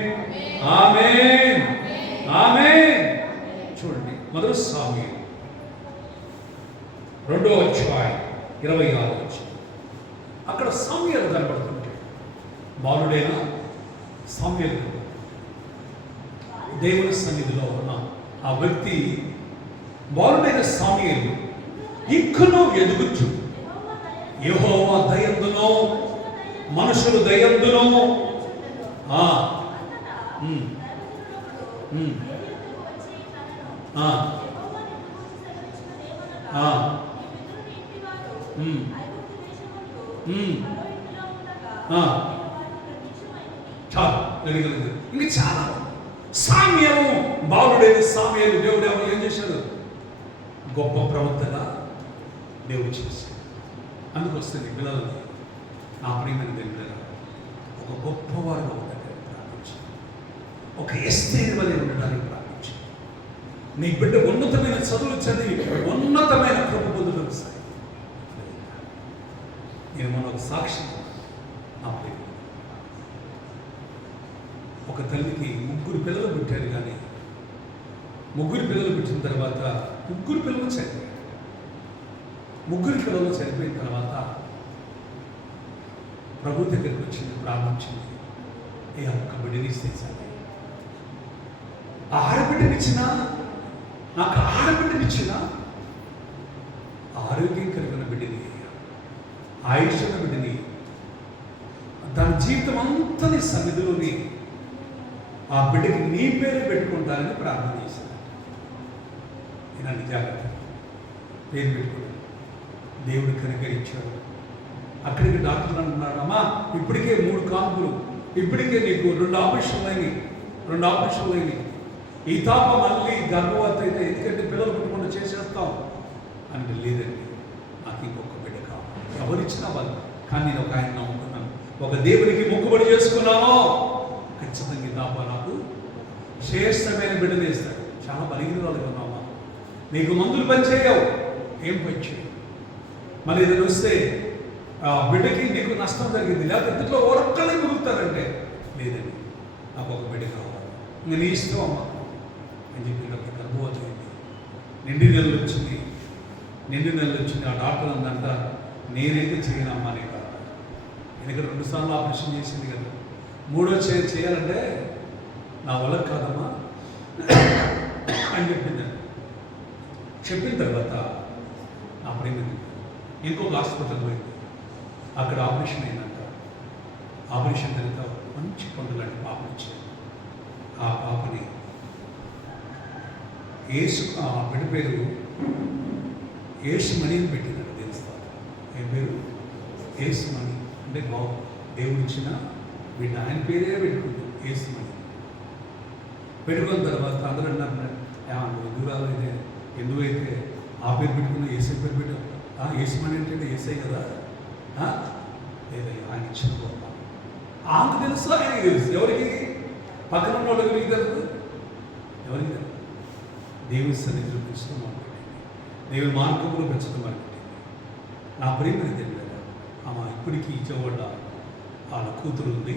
ఆమేన్, ఆమేన్. చూడండి మొదటి సామ్యుయేలు 2వ అధ్యాయం 26 వచ్చి అక్కడ సామ్యుయేలు కనబడుతుంటే బాలుడైన సామ్యుయేలు దేవుని సన్నిధిలో ఉన్న ఆ వ్యక్తి బాలుడైన సామ్యుయేలు ఇంకనూ ఎదుగుచు యెహోవా దయందును మనుషులు దయందును ఇంక చాలా సామ్యము బాలుడైన సామ్యుయేలు దేవుడు ఏం చేశాడు? గొప్ప ప్రవర్తన దేవుడు చేశాడు. అందుకొస్తుంది పిల్లలు నా ప్రియమైన దేవుడు ఒక గొప్పవారుగా ఉండడానికి ప్రార్థించాడు, ఒక ఎస్తేరు వలె ఉండడానికి ప్రార్థించాడు. నీ బిడ్డ ఉన్నతమైన చదువులు చదివి ఉన్నతమైన కృప పొందుటకు సాయి. నేను మన ఒక సాక్షి నా ప్రియ ఒక తల్లికి 3 పిల్లలు పుట్టారు. కానీ 3 పిల్లలు పుట్టిన తర్వాత 3 పిల్లలు చనిపోయారు. 3 పిల్లలు చనిపోయిన తర్వాత ప్రభు దగ్గరికి వచ్చింది, ప్రారంభించింది. ఏ ఒక్క బిడ్డనిస్తే చాలు, ఆడబిడ్డనిచ్చినా, నాకు ఆడబిడ్డనిచ్చినా ఆరోగ్యం కలిగిన బిడ్డని, ఆయుష్ ఉన్న బిడ్డని, దాని జీవితం అంతా నీ సన్నిధిలోని ఆ బిడ్డకి నీ పేరు పెట్టుకుంటానని ప్రార్థన చేశాను. నేను జాగ్రత్త పేరు పెట్టుకున్నాను. దేవుడు కనుగరించాడు. అక్కడికి డాక్టర్లు అంటున్నాడు, అమ్మా ఇప్పటికే 3 కాన్పులు, ఇప్పటికే నీకు 2 ఆపరేషన్లు అయినాయి. ఈ తాప మళ్ళీ గర్భవతి అయితే ఎందుకంటే పిల్లలు పుట్టకుండా చేసేస్తాం అంటే, లేదండి నాకు ఇంకొక బిడ్డ కావాలి. ఎవరిచ్చినా వాళ్ళు, కానీ నేను ఒక ఆయన నమ్ముకున్నాను, ఒక దేవునికి మొక్కుబడి చేసుకున్నాను, ఖచ్చితంగా ఈ తాప నాకు శ్రేష్టమైన బిడ్డలు వేస్తాడు. చాలా బలిగిన వాళ్ళు ఉన్నామా, నీకు మందులు పనిచేయవు, ఏం పనిచేయవు. మళ్ళీ ఏదైనా వస్తే ఆ బిడ్డకి నీకు నష్టం జరిగింది, లేకపోతే ఇంట్లో ఒక్కళ్ళే మిగులుతారంటే, లేదండి నాకు ఒక బిడ్డ కావాలి, నేను ఇష్టం అమ్మా అని చెప్పి నాకు గర్భవతి అయింది. నిండు నెలలు వచ్చింది. ఆ డాక్టర్ అందంట, నేనైతే చేయనమ్మా నీకు, ఎందుకంటే 2 సార్లు ఆపరేషన్ చేసింది కదా, 3వ చేయాలంటే నా వల్ల కాదమ్మా అని చెప్పింది. చెప్పిన తర్వాత అప్పుడేమి ఇంకొక హాస్పిటల్ పోయింది. అక్కడ ఆపరేషన్ అయిందంట. ఆపరేషన్ కనుక మంచి పండుగలాంటి పాప ఇచ్చారు. ఆ పాపని ఆ బిడ్డ పేరు యేసుమణి అని పెట్టిందంట తెలుస్తారు. ఏం పేరు? యేసుమణి. అంటే దేవుడు ఇచ్చిన బిడ్డ, ఆయన పేరే పెట్టుకుంది యేసుమణి. పెట్టుకున్న తర్వాత అందరూ అన్నారు, దూరాలు అయితే ఎందుకైతే ఆ పేరు పెట్టుకున్న ఏసై పేరు పెట్టు, యేసుమణి అంటే ఏసై కదా, లేదయ్యా ఆయన ఇచ్చిన గొప్ప. ఆమెకు తెలుసు, ఆయనకి తెలుసు. ఎవరికి? పక్కన ఉన్న వాళ్ళకి తెలుసు, ఎవరికి తెలుసు? దేవుని సన్నిధిలో పెంచడం మొదలుపెట్టింది, దేవుని మార్గంలో పెంచడం మొదలుపెట్టింది. నా ప్రియమైన తెలియదు ఆమె ఇప్పటికీ ఇచ్చేవాళ్ళ వాళ్ళ కూతురు ఉంది.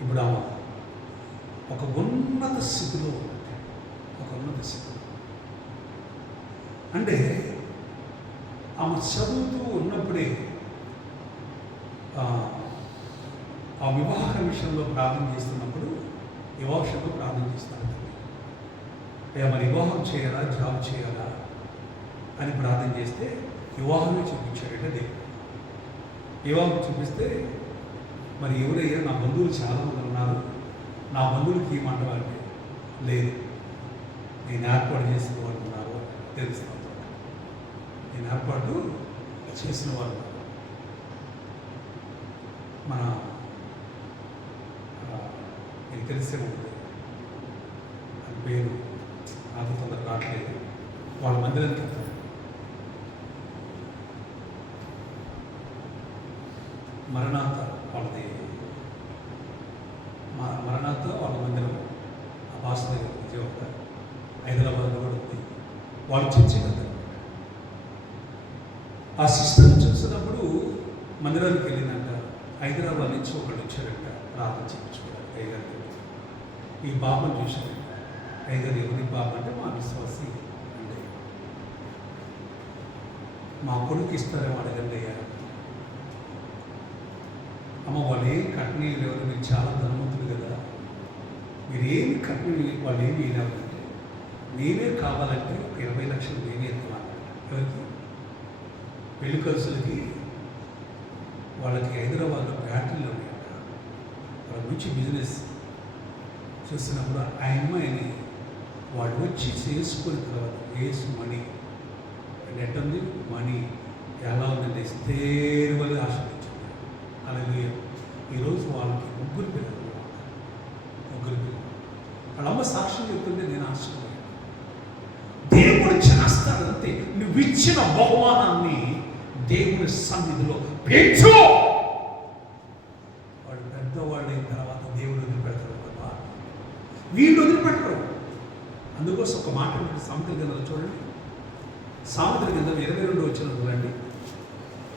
ఇప్పుడు ఆమె ఒక ఉన్నత స్థితిలో ఉంది. అంటే ఆమె చదువుతూ ఉన్నప్పుడే ఆ వివాహ విషయంలో ప్రార్థన చేస్తున్నప్పుడు వివాహంలో ప్రార్థన చేస్తాను. మరి వివాహం చేయాలా, జాబ్ చేయాలా అని ప్రార్థన చేస్తే వివాహమే చూపించాడంటే దేవుడు. వివాహం చూపిస్తే మరి ఎవరయ్యా, నా బంధువులు చాలామంది ఉన్నారు, నా బంధువులకి ఏమంటారంటే లేదు, నేను ఏర్పాటు చేసిన వాళ్ళు ఉన్నారు తెలుస్తాను. నేను ఏర్పాటు చేసిన వాళ్ళు మన మీకు తెలిసే ఉంటుంది, అది పేరు నాకు తొందరగా రావట్లేదు. వాళ్ళ మందిరానికి వెళ్తారు. మరణాత వాళ్ళది, మరణాత వాళ్ళ మందిరం ఆ భాష దగ్గర విజయవాడ, హైదరాబాద్లో కూడా ఉంది. వాళ్ళు చర్చి వెళ్తారు. ఆ సిస్టమ్ చూసినప్పుడు మందిరానికి వెళ్ళిందంట. హైదరాబాద్ నుంచి ఒకటి వచ్చారంట ప్రార్థన చేయించుకోవాలి అయ్యగారి. ఈ పాపను చూశారంట. అయ్యగారు ఎవరి పాప అంటే మా విశ్వాసి అంటే, మా కొడుకు ఇస్తారేమో అడగండి అయ్యా. అమ్మ వాళ్ళు ఏం కట్నీ లేవరు, మీరు చాలా ధనవంతులు కదా, మీరు ఏమి కట్నీ వాళ్ళు ఏమి వేయలేదంటే నేనే కావాలంటే ఒక 20 లక్షలు నేనే ఎత్తున్నాను. ఎవరికి? పెళ్లి ఖర్చులకి. వాళ్ళకి హైదరాబాద్లో బ్యాటరీలు ఉన్నాయంట. వాళ్ళ మంచి బిజినెస్ చూసినప్పుడు ఆ అమ్మాయిని వాళ్ళు వచ్చి చేసుకున్న తర్వాత వేసి మనీ ఎట్టుంది, మనీ ఎలా ఉందంటే స్థిరమని ఆశ్రయించింది. అలాగే ఈరోజు వాళ్ళకి ముగ్గురు పిల్లలు. వాళ్ళ అమ్మ సాక్ష్యం చెప్తుంటే నేను ఆశ్చర్యపోయాను. దేవుడు చేస్తాడంతే. నువ్వు ఇచ్చిన బహుమానాన్ని దేవుడి సన్నిధిలో పెంచు. వాడు పెద్దవాళ్ళైన తర్వాత దేవుడు వదిలిపెడతాడు కదా, వీళ్ళు వదిలిపెట్టరు. అందుకోసం ఒక మాట సామెతల గ్రంథంలో చూడండి, సామెతల గ్రంథం 22 వచ్చిన చూడండి.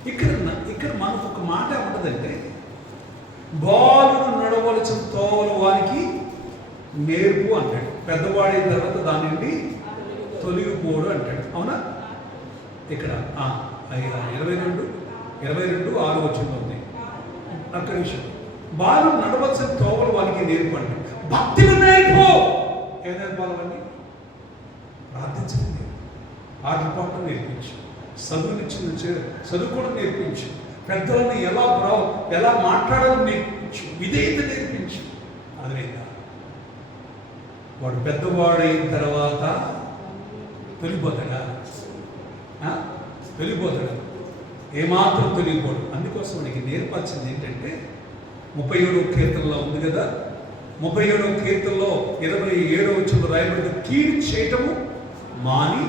ఇక్కడ మనకు ఒక మాట ఏమంటుందంటే, బాలును నడవలసిన తోవలు వారికి నేర్పు అంటాడు, పెద్దవాడైన తర్వాత దాని నుండి తొలగిపోడు అంటాడు. అవునా? ఇక్కడ 22:6 వచ్చింది ఉంది. ఒక్క నిమిషం. బాలు నడవలసిన తోవలు వారికి నేర్పు అంటాడు. భక్తిని నేర్పు. ఏం నేర్పాలండి? ప్రార్థించడం నేర్పు, ఆటలు పాటలు నేర్పించు, చదువుకోవడం నేర్పించు, పెద్దలని ఎలా మాట్లాడాలని నేర్పించు, విధేయత నేర్పించు. అదేవిధంగా వాడు పెద్దవాడైన తర్వాత తొలిపోతాడా? తొలిపోతాడు, ఏమాత్రం తొలిగిపోడు. అందుకోసం మనకి నేర్పాల్సింది ఏంటంటే 37వ కీర్తనలో ఉంది కదా, 37వ కీర్తనలో 27వ వచనంలో రాయబడింది, కీడు చేయటము మాని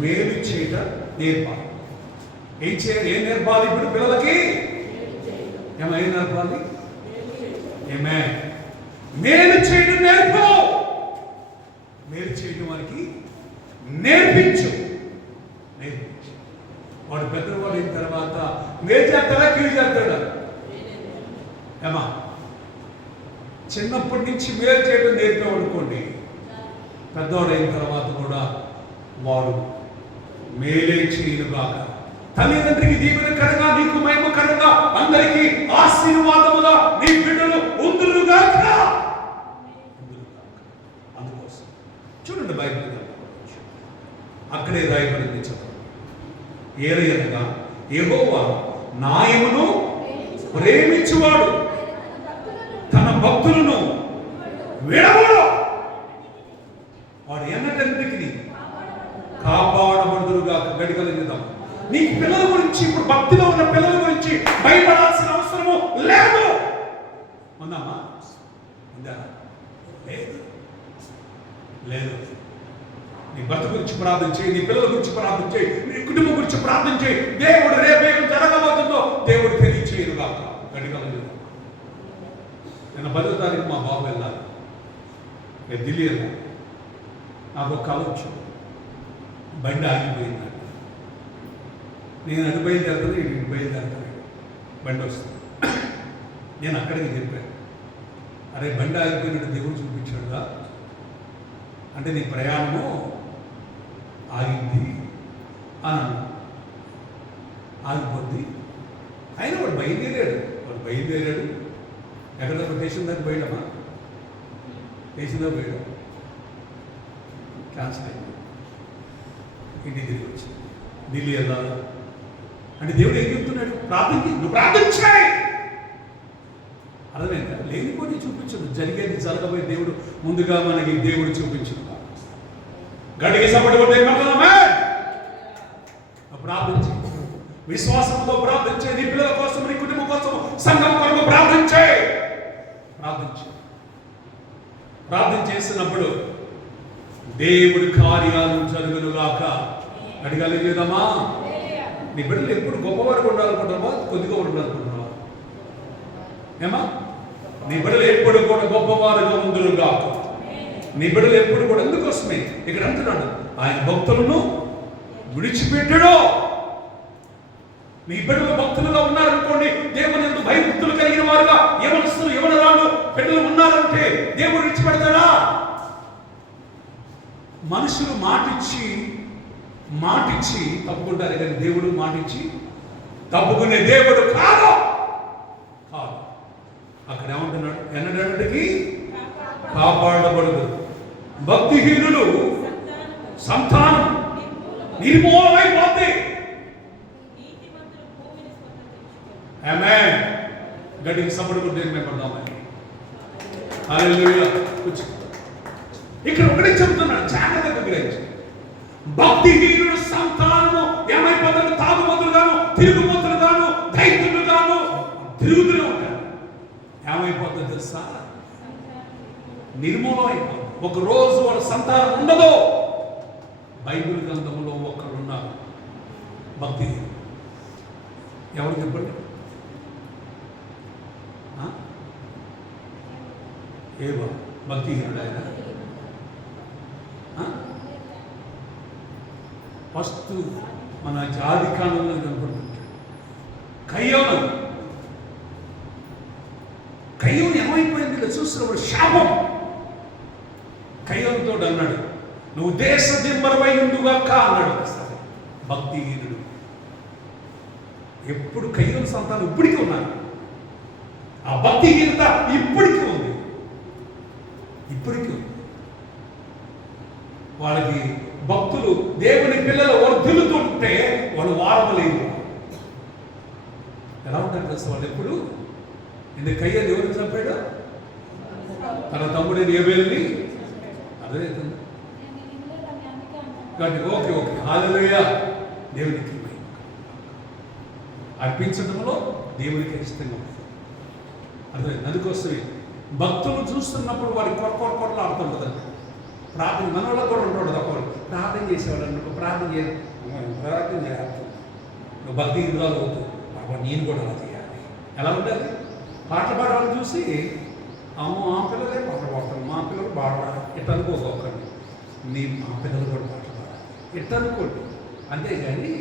మేలు చేయటం నేర్పాలి. ఏం నేర్పాలి ఇప్పుడు పిల్లలకి? ఏం నేర్పాలి? మేలు చేయడం నేర్పు. మేలు చేయడం వారికి నేర్పించు. వాడు పెద్దవాడు అయిన తర్వాత మేలు చేస్తాడా, కీడు చేస్తాడా? ఏమా చిన్నప్పటి నుంచి మేలు చేయడం నేర్పాడు అనుకోండి, పెద్దవాడు అయిన తర్వాత కూడా వాడు మేలే చేయనుగాక. తల్లిదండ్రికి దీవెనకరంగా, నీకు మహిమకరంగా, అందరికీ ఆశీర్వాదముగా నీ బిడ్డలు ఉందురుగాక. అందుకోసం చూడండి బైబిల్ అక్కడే రాయబడింది. చదువు ఏలయనగా యెహోవా న్యాయమును ప్రేమించువాడు, తన భక్తులను విడవడు. వాడు ఎన్నటన్నిటికీ కాపాడబడుదురుగా. గడిగలుగుదాం. నీ పిల్లల గురించి, ఇప్పుడు భక్తిలో ఉన్న పిల్లల గురించి భయపడాల్సిన అవసరము లేదు. ఉందామా? ఉందా? లేదు. నీ భర్త గురించి ప్రార్థన చేయి, నీ పిల్లల గురించి ప్రార్థన చేయి, నీ కుటుంబం గురించి ప్రార్థన చేయి. దేవుడు రేపేం జరగబోతుందో దేవుడు తెలియచేయరుగా. గడిగలుగుదాం. నేను 10వ తారీఖు మా బాబు వెళ్ళాలి, నేను ఢిల్లీ వెళ్ళాను. నాకు ఒక కళ వచ్చింది, బండి ఆగిపోయిందండి. నేను అది బయలుదేరుతాను, ఇటు బయలుదేరుతాను, బండి వస్తుంది. నేను అక్కడికి చెప్పాను, అరే బండి ఆగిపోయినట్టు దేవుడు చూపించాడుగా, అంటే నీ ప్రయాణము ఆగింది, అని అన్నాడు. ఆగిపోద్ది. అయినా వాడు బయలుదేరాడు. ఎక్కడ స్టేషన్ దాకా పోయాడమ్మా, స్టేషన్ దాకా పోయాడు, క్యాన్సిల్ అయింది. ఇంటికి తిరిగి వచ్చి ఢిల్లీ వెళ్ళాలా అంటే దేవుడు ఏం చెప్తున్నాడు? నువ్వు ప్రార్థించాయి. అర్థమైందా? లేనిపోయి చూపించదు, జరిగేది జరగబోయే దేవుడు ముందుగా మనకి దేవుడు చూపించదు. గడికి సపడబోతే ప్రార్థించి, విశ్వాసంతో ప్రార్థించే, నీ పిల్లల కోసం, నీ కుటుంబం కోసం, సంఘం కొరకు ప్రార్థన చేసినప్పుడు దేవుడి కార్యాలు జరుగునుగాక. అడగలేదమ్మా? నీ బిడ్డలు ఎప్పుడు గొప్పవారు ఉండాలనుకుంటున్నావా, కొద్దిగా ఉండాలనుకుంటున్నావా? ఏమా? నీ బిడ్డలు ఎప్పుడు కూడా గొప్పవారుగా ఉందురుగాక. నీ బిడ్డలు ఎప్పుడు కూడా, ఎందుకోసమే ఇక్కడ అంటున్నాడు, ఆయన భక్తులను విడిచిపెట్టడు. నీ బిడ్డలు భక్తులుగా ఉన్నారనుకోండి, దేవుని యందు భయభక్తులు కలిగిన వారుగా యవనస్తులు యవనరాలు బిడ్డలు ఉన్నారంటే దేవుడు విడిచిపెడతాడా? మనుషులు మాటిచ్చి తప్పుకుంటారు, కానీ దేవుడు మాటిచ్చి తప్పుకునే దేవుడు కాదు. అక్కడ ఏమంటున్నాడు? ఎన్నడకి కాపాడబడదు. భక్తిహీనులు సంతానం నిర్మూలమైపోతే. ఆమేన్. గడికి సపోర్ట్ మేము పడదామని. హల్లెలూయా. ఇక్కడ ఒకటే చెబుతున్నాడు, జాగ్రత్తగా గ్రహించు. భక్తిహీనుడు సంతానము ఏమైపోతాడు? తాగుబోతులు గాను, తిరుగుబోతులు గాను, దైత్యులు గాను తిరుగుతూనే ఉంటాడు. ఏమైపోతుంది తెలుసా? నిర్మూలమైపోతుంది. ఒక రోజు వాళ్ళ సంతానం ఉండదు. బైబిల్ గ్రంథంలో ఒకరు ఉన్నారు భక్తిహీనుడు. ఎవరు చెప్పండి? ఏవో భక్తిహీనుడు ఆయన. ఫస్ట్ మన జాతి కాలంలో కనపడుతుంటాడు కయ్యోను ఏమైపోయింది చూస్తున్నప్పుడు శాపం. కయ్యోనుతో అన్నాడు, నువ్వు దేశ దిమ్మరమై ఉండుగాక అన్నాడు. భక్తిహీనుడు. ఎప్పుడు కయ్యోను సంతానం ఇప్పటికీ ఉన్నారు. ఆ భక్తిహీనత ఇప్పటికీ ఉంది. వాళ్ళకి భక్తులు దేవుని పిల్లలు వర్ధులుతుంటే వాళ్ళు వారవలేదు. ఎలా ఉంటారు తెలుసు వాళ్ళు ఎప్పుడు? ఎందుకు కయ్యను ఎవరు చంపాడు? తన తమ్ముడిని ఏబేలుని. అర్థమవుతుందా? ఓకే హల్లెలూయా. దేవునికి అర్పించడంలో దేవునికి ఇష్టంగా ఉంది. అర్థమైంది? అందుకోసమే భక్తులు చూస్తున్నప్పుడు వారి కొరలు ఆడుతుంటుందండి. ప్రార్థన మన వాళ్ళకి కూడా ఉంటాడు. ఒకరు ప్రార్థన చేసేవాడు అనుకో, ప్రార్థన చేయాలి, నువ్వు భక్తి ఇంద్రాలు అవుతూ నేను కూడా అలా చేయాలి. ఎలా ఉండాలి? పాటలు పాడాలని చూసి అమ్మో ఆ పిల్లలే పాటలు పాడతారు, మా పిల్లలు పాడాలి ఇట్లా అనుకోకండి. మా పిల్లలు కూడా పాటలు పాడాలి ఇట్లా అనుకోండి. అంతేగాని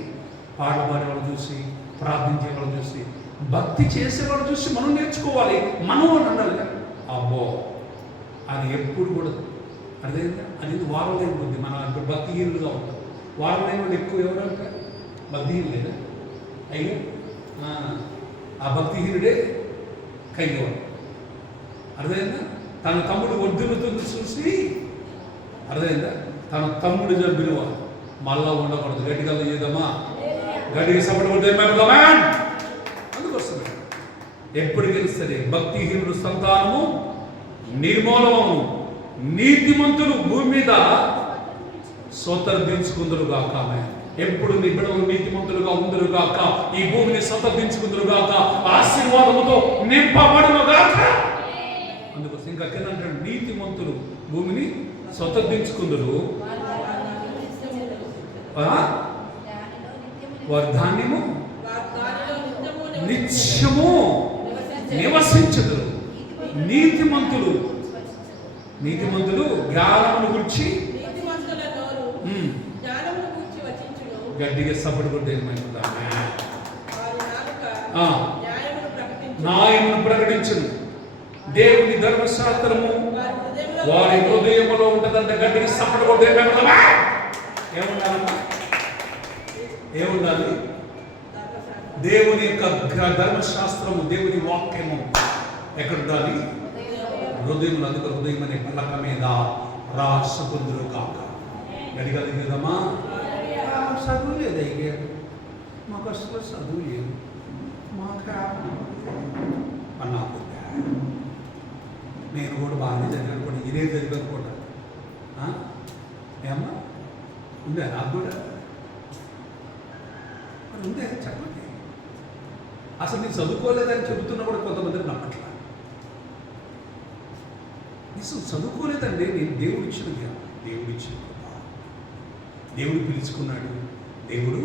పాటలు పాడేవాళ్ళు చూసి, ప్రార్థించేవాళ్ళు చూసి, భక్తి చేసేవాళ్ళు చూసి మనం నేర్చుకోవాలి. మనం అని ఉండాలి. అబ్బో అది ఎప్పుడు కూడా అదేంటా? అది వారం లేని బుద్ధి. మనం ఇప్పుడు భక్తిహీనులుగా ఉంటాం. వారం లేని వాళ్ళు ఎక్కువ ఎవరంటే భక్తిహీనులు లేదా? అయ్యో ఆ భక్తిహీనుడే కయ్యవాడు. అర్థమైందా? తన తమ్ముడు వర్ధులుతుంది చూసి, అర్థమైందా? తన తమ్ముడు చంపినవాడు మళ్ళా ఉండకూడదు. గట్టిగా చేద్దామా? గట్టిగా సపోర్ట్ కొడదామా? అందుకొస్తుంది ఎప్పటికైనా సరే భక్తిహీనుడు సంతానము నిర్మూలము, నీతిమంతులు భూమి మీద స్వతంత్రించుకుందరుగాక. ఎప్పుడు నీ బిడ్డలు నీతిమంతులుగా ఉందరుగాక, ఈ భూమిని స్వతంత్రించుకుందరుగాక, ఆశీర్వాదముతో నింపబడునుగాక. అందుకోసం ఇంకా కింద అంటాడు, నీతిమంతులు భూమిని స్వతంత్రించుకుందరు, వారి ధాన్యము నిత్యము నివసించదు. నీతిమంతులు జ్ఞానమును గురించి గట్టిగా సపోర్ట్ కొట్టే న్యాయమును ప్రకటించును. దేవుని ధర్మశాస్త్రము వారి హృదయములో ఉంటుందంటే గట్టిగా సపోర్ట్ కొట్టే ఏమన్నారమ్మా? ఏముండాలి? దేవుని యొక్క ధర్మశాస్త్రము, దేవుని వాక్యము ఎక్కడ ఉండాలి? హృదయం. అందుకు హృదయం అనే పలక మీద రాసుకుందరు కాక. గడిగలిగేదమ్మా? చదువు లేదు అయ్యారు, మాకు అసలు చదువు లేదు, మాకు అన్నా నేను కూడా బాగానే చదివాను కూడా, ఇదే చదివాను కూడా. ఏమ్మా ఉందా? నాకు కూడా ఉందే. చెప్పండి. అసలు నేను చదువుకోలేదని చెబుతున్నా కూడా కొంతమందికి నమ్మట్లా. అసలు చదువుకోలేదండి. నేను దేవుడు ఇచ్చిన జ్ఞానం, దేవుడు ఇచ్చిన కృప, దేవుడు పిలుచుకున్నాడు, దేవుడు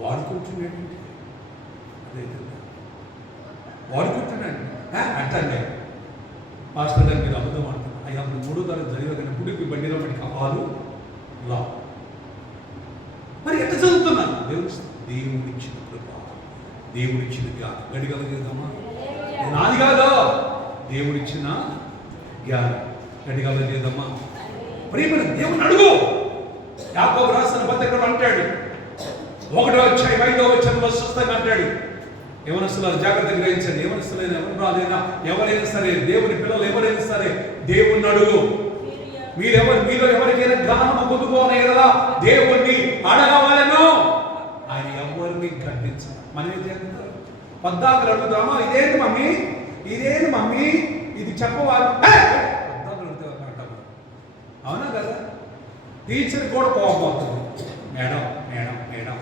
వాడుకుంటున్నాడు. అదే వాడుకుంటున్నాడు అంటే మాస్టర్ గారు మీరు అబద్ధం అంటున్నారు. అయ్యా మీరు 3వ తరగతి చదివగానే పుడికి బండిలో మనకి కావాలి లా. మరి ఎట్లా చదువుతున్నాను? దేవుడిచ్చిన కృప, దేవుడిచ్చిన జ్ఞానం. గడిగలగేదమ్మా? నాది కాదు, దేవుడిచ్చిన జ్ఞానం. గడిగలగేదమ్మా? ప్రియమైన దేవుని అడుగు. యాకోబు రాసిన పత్రికలో అంటాడు, 1వ అధ్యాయం 5వ వచనంలో స్పష్టంగా అంటాడు, యవనస్తులారు జాగ్రత్తగా గ్రహించండి. యవనస్తులైన ఎవరైనా ఎవరైనా సరే, దేవుని పిల్లలు ఎవరైనా సరే దేవుణ్ణి అడుగు. మీలో ఎవరికైనా జ్ఞానము పొందుకోనే కదా దేవుణ్ణి అడగవలెను. ఆయన ఎవరిని ఖండించాలి. మనం ఏం చేస్తారు? 14 అడుగుతామా? ఇదేంటి మమ్మీ, ఇదేంటి మమ్మీ, ఇది చెప్పవాలి. 14 అడుగుతారు. అవునా కదా? టీచర్ కూడా కోపం అవుతుంది. మేడం మేడం మేడం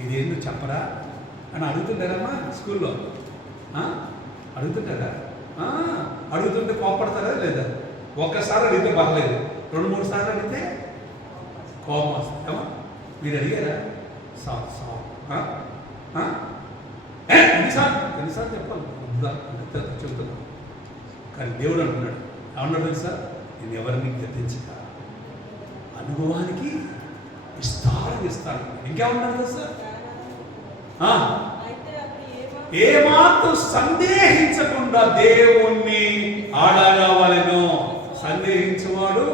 ఇదేందో చెప్పరా అని అడుగుతుంటారమ్మా స్కూల్లో. అడుగుతుంటారా? అడుగుతుంటే కోపడతారా లేదా? ఒక్కసారి అడిగితే పర్లేదు, 2-3 సార్లు అడిగితే కోపం వస్తుంది. ఏమో మీరు అడిగారా? ఎన్నిసార్లు చెప్పాలి? చెబుతున్నాను. కానీ దేవుడు అంటున్నాడు, ఏమన్నాడు సార్? నేను ఎవరిని గద్దించక అనుభవానికి విస్తారం ఇస్తాను. ఇంకేమన్నాడు కదా సార్? ఏమాత్రం సందేహించకుండా దేవుణ్ణి అడగవలెను. సందేహించేవాడు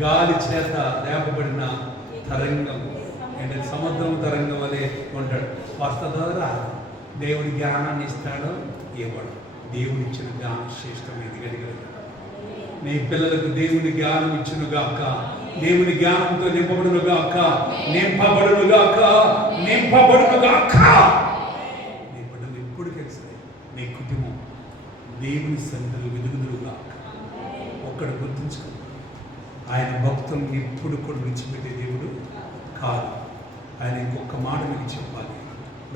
గాలి చేత రేపబడిన తరంగం, అంటే సముద్రం తరంగం వలె ఉంటాడు. వస్తదా దేవుడి జ్ఞానాన్ని ఇస్తాడు, ఇవ్వడు. దేవుడు ఇచ్చిన జ్ఞానం శ్రేష్టమైనది. గడిగలదు. నీ పిల్లలకు దేవుని జ్ఞానం ఇచ్చునుగాక, దేవుని జ్ఞానంతో నింపబడునుగాక, నింపబడునుగాక, నింపబడునుగాక. నీ బిడ్డలు ఎప్పుడు కలిసి నీ కుటుంబం దేవుని సన్నిధిలో వెలుగుదురుగాక. ఒక్కడు గుర్తుంచుకో, ఆయన భక్తుల్ని ఎప్పుడు కూడా విడిచిపెట్టే దేవుడు కాదు. ఆయన ఇంకొక మాట మీకు చెప్పాలి.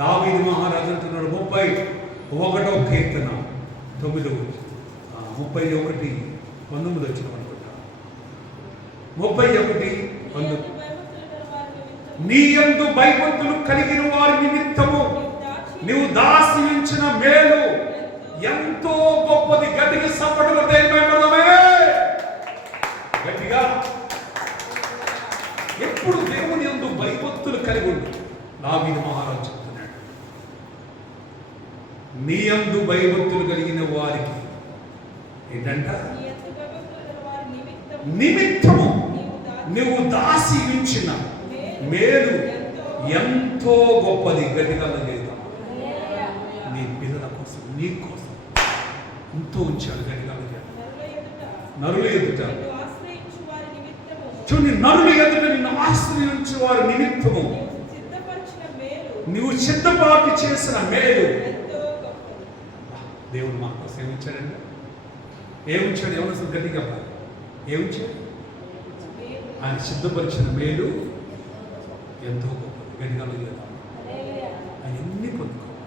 దావీదు మహారాజు అంటున్నాడు, 31వ కీర్తన 9వ 31-19 వచ్చిన అనుకుంటా. 31:19 నీ యందు భయభక్తులు కలిగిన వారి నిమిత్తము నీవు దాసించిన మేలు ఎంతో గొప్పది. గట్టిగా సపడుగా దయమేమడమే గట్టిగా. ఎప్పుడు దేవుని యందు భయభక్తులు కలిగి ఉండు. దావీదు మహారాజు చెప్తున్నాడు, నీ యందు భయభక్తులు కలిగిన వారికి ఏంటంట? నిమిత్తము నువ్వు దాసించిన మేలు ఎంతో గొప్పది. గట్టిగా లేదా? నీ పిల్లల కోసం, నీ కోసం ఎంతో ఉంచాడు. గట్టిగా నరులు ఎదుట చూడండి, నరులు ఎదుట నిన్ను ఆశ్రయించు వారి నిమిత్తము నువ్వు సిద్ధపాటు చేసిన మేలు. దేవుడు మా కోసం ఏమిచ్చాడండి? ఏమిచ్చాడు? ఎవరు గట్టిగా ఏమిచ్చాడు? ఆయన సిద్ధపరిచిన మేలు ఎంతో గొప్పది. గట్టిగా లేదా? అవన్నీ పొందుకోవాలి.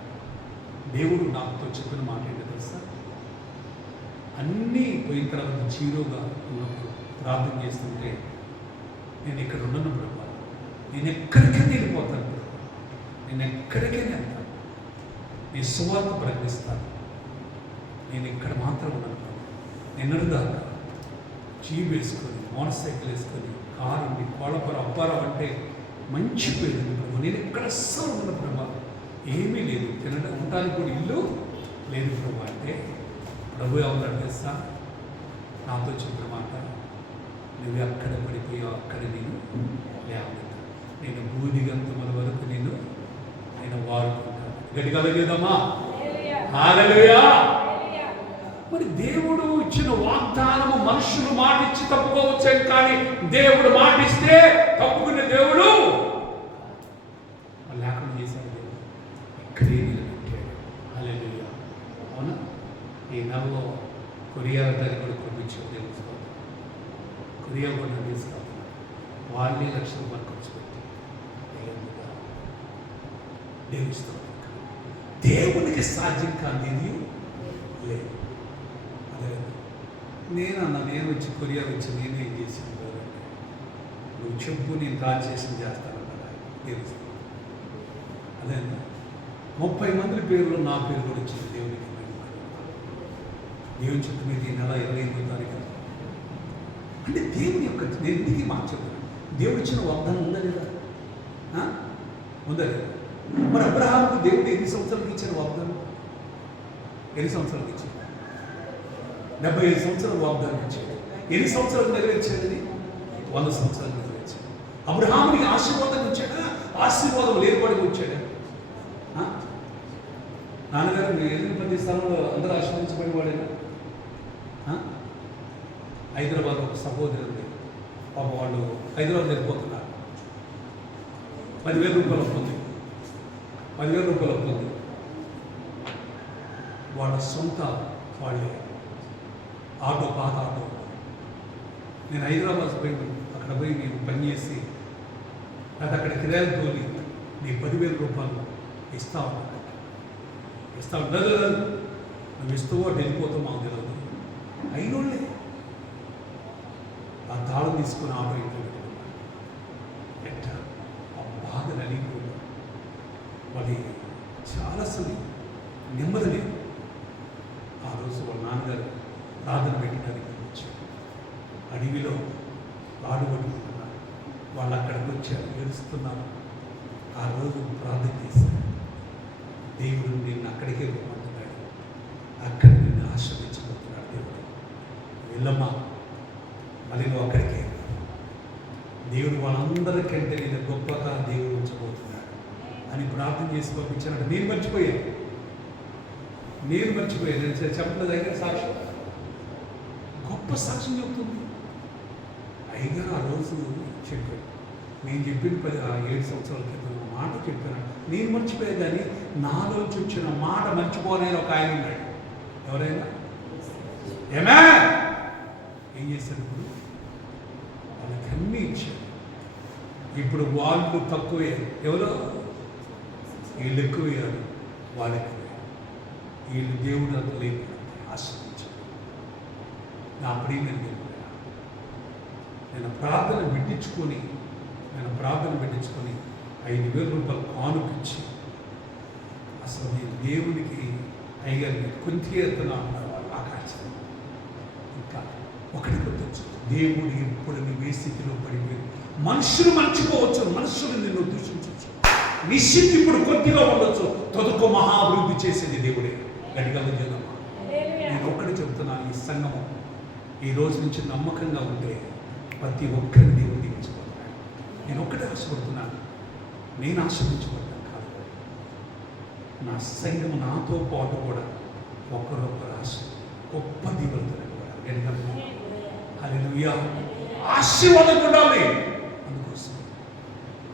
దేవుడు నాతో చెప్పిన మాట ఏంటో తెలుసా? అన్నీ పోయిన తర్వాత జీరోగా ఉన్నప్పుడు ప్రార్థన చేస్తుంటే, నేను ఇక్కడ ఉండను ప్రభా, నేను ఎక్కడికైనా వెళ్ళిపోతాను ప్రభా, నేను ఎక్కడికైనా వెళ్తాను, నీ సువార్త ప్రకటిస్తాను, నేను ఇక్కడ మాత్రం ఉండను ప్రభా. నిన్నటి దాకా జీప్ వేసుకొని, మోటార్ సైకిల్ వేసుకొని, కారు ఉండి, కోళ్ళపురం అప్పారం అంటే మంచి పేరు ప్రభా, నేను ఎక్కడ అస్సలు ఉండను ప్రభా, ఏమీ లేదు, తినడం ఉండడానికి కూడా ఇల్లు లేదు ప్రభా అంటే, ప్రభు ఎవరు తెలుసా? నాతో చెప్పిన మాట, నువ్వు ఎక్కడ పడిపోయావు అక్కడ నేను లేవలేదు. నేను భూదిగంతముల వరకు నేను వాడుకుంటాను. గట్టిగా లేదమ్మా. హల్లెలూయా. మరి దేవుడు ఇచ్చిన వాగ్దానము మనుషులు మాట ఇచ్చి తప్పుకోవచ్చాం, కానీ దేవుడు మాట ఇస్తే తప్పుకునే దేవుడు లేకుండా చేశాడు. దేవుడు ఇక్కడే నిలబెట్టాడు. హల్లెలూయా. అవునా? ఈ నెలలో కొరియా దాన్ని కూడా పంపించాడు దేవుడు. కొరియా కూడా తీసుకెళ్తున్నాడు. వాళ్ళే లక్షల రూపాయలు ఖర్చు పెట్టి దేవునికి సాధ్యం కానిది లేదు. అదే నేను వచ్చి కొరియా వచ్చి నేనేం చేసాను కదండి, నువ్వు చెప్పు, నేను ట్రాన్స్లేషన్ చేస్తానన్నా తెలుసు. అదే 30 మంది పేర్లు నా పేరు కూడా వచ్చింది దేవునికి. దేవుని చెప్పు మీద ఈ నెల 25వ తారీఖు అంటే దేవుని యొక్క ఎందుకు మాట చెప్తాను. దేవుడు ఇచ్చిన వాగ్దానం ఉందా లేదా? ఉందా లేదా? మరి అబ్రహాముకు దేవుడు ఎన్ని సంవత్సరాలకు ఇచ్చిన వాగ్దానం? ఎన్ని సంవత్సరాలకు ఇచ్చాడు? 75 సంవత్సరాలు వాగ్దానం ఇచ్చాడు. ఎన్ని సంవత్సరాలు నెరవేర్చాడని? 100 సంవత్సరాలు నెరవేర్చాడు. అబ్రహామునికి ఆశీర్వాదం ఇచ్చాడా? ఆశీర్వాదం లేనిపడి వచ్చాడా? నాన్నగారు మీరు ఎదురు ప్రతి స్థానంలో అందరూ ఆశీర్వదించబడి వాడేనా? హైదరాబాద్ ఒక సహోదరుడు పాప, వాళ్ళు హైదరాబాద్ వెళ్ళిపోతున్నారు. 10,000 రూపాయలు వస్తుంది. 10,000 రూపాయలు వస్తుంది. వాళ్ళ సొంత వాళ్ళే ఆటో, పాత ఆటో. నేను హైదరాబాద్ పోయి అక్కడ పోయి నేను పనిచేసి అది అక్కడ కిరాయి తోలి నీ 10,000 రూపాయలు ఇస్తావు. నువ్వు ఇస్తావో అటు వెళ్ళిపోతావు మాకు తెలియదు. అయినోళ్ళే ఆ తాళం తీసుకుని ఆటో ఇంట్లో పెట్టుకున్నాను. ఎట్లా ఆ బాధ నలిగిపోయి వాళ్ళు చాలా సమయం నెమ్మది లేదు. ఆ రోజు వాళ్ళ నాన్నగారు ప్రార్థన పెట్టడానికి వచ్చారు. అడవిలో రాడు పట్టుకుంటున్నారు. వాళ్ళు అక్కడికి వచ్చారు, ఏడుస్తున్నారు. ఆ రోజు ప్రార్థన చేశారు. దేవుడు నిన్ను అక్కడికే పోమంటున్నాడు, అక్కడ నిన్ను ఆశ్రయించబోతున్నాడు. దేవుడు వెళ్ళమ్మా, మళ్ళీ నువ్వు అక్కడికే. దేవుడు వాళ్ళందరికంటే నేను గొప్పగా దేవుడు ఉంచబోతున్నాడు అని ప్రార్థన చేసి పంపించాడు. నేను మర్చిపోయాను. నేను చెప్పిన దగ్గర సాక్ష్యం, గొప్ప సాక్ష్యం చెప్తుంది. అయినా ఆ రోజు చెప్పాడు, నేను చెప్పిన 7 సంవత్సరాల క్రితం మాట చెప్పాను. నేను మర్చిపోయా, కానీ నాలోంచి వచ్చిన మాట మర్చిపోలేని ఒక ఆయన ఉన్నాడు. ఎవరైనా ఏం చేశాడు? ఇప్పుడు వాళ్ళకి అన్నీ ఇచ్చాడు. ఇప్పుడు వాళ్ళు తక్కువయ్యారు. ఎవరో వీళ్ళు ఎక్కువయ్యారు, వాళ్ళు ఎక్కువ. వీళ్ళు దేవుడు అంత లేదు ఆశ్రయించాడు. నా ప్రియమైన దేవుడు, నేను ప్రార్థన పెట్టించుకొని 5,000 రూపాయలు కానుకిచ్చి అసలు నేను దేవునికి అయ్యారు కొంచెం ఎత్తున్నా అన్నారు వాళ్ళు. ఆకాశం ఇంకా ఒకటి గుర్తొచ్చు, దేవుడు ఎప్పుడు నీ స్థితిలో పడిపోయి మనుషులు మర్చిపోవచ్చు, మనుషులు నిన్ను దూషించవచ్చు. నీ స్థితి ఇప్పుడు కొద్దిగా ఉండొచ్చు, తదుకు మహాభివృద్ధి చేసేది దేవుడే. గడిగా చేద్దామా. నేను ఒక్కటి చెబుతున్నాను, ఈ సంఘము ఈ రోజు నుంచి నమ్మకంగా ఉంటే ప్రతి ఒక్కరిని దేవుడు దీవించబోతున్నాడు. నేను ఒక్కటే ఆశపడుతున్నాను, నేను ఆశ్రయించబడ్డాను కాదు, నా సంఘము నాతో పాటు కూడా ఒకరొకరు గొప్ప దీవులతో కూడా హల్లెలూయా ఆశీర్వాదం ఉండాలి. అందుకోసం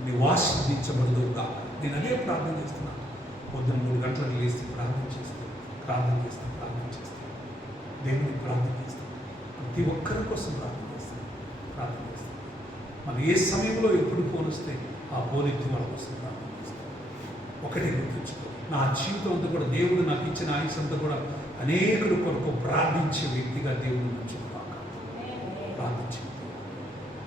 నీవు ఆశీర్వదించబడదుగా. నేను అదే ప్రార్థన చేస్తున్నాను. పొద్దున్న 3 గంటలకు లేచి ప్రార్థన చేస్తాను. దేవుని ప్రార్థన చేస్తాను. ప్రతి ఒక్కరి కోసం ప్రార్థన చేస్తాను. మనం ఏ సమయంలో ఎప్పుడు పోలిస్తే ఆ పోలిచ్చి వాళ్ళ కోసం ప్రార్థన చేస్తాను. ఒకటి గుర్తుంచుకో, నా జీవితం అంతా కూడా దేవుడు నాకు ఇచ్చిన ఆయుష్ అంతా కూడా అనేకుల కొరకు ప్రార్థించే వ్యక్తిగా దేవుడు నచ్చుకున్నాక ప్రార్థించి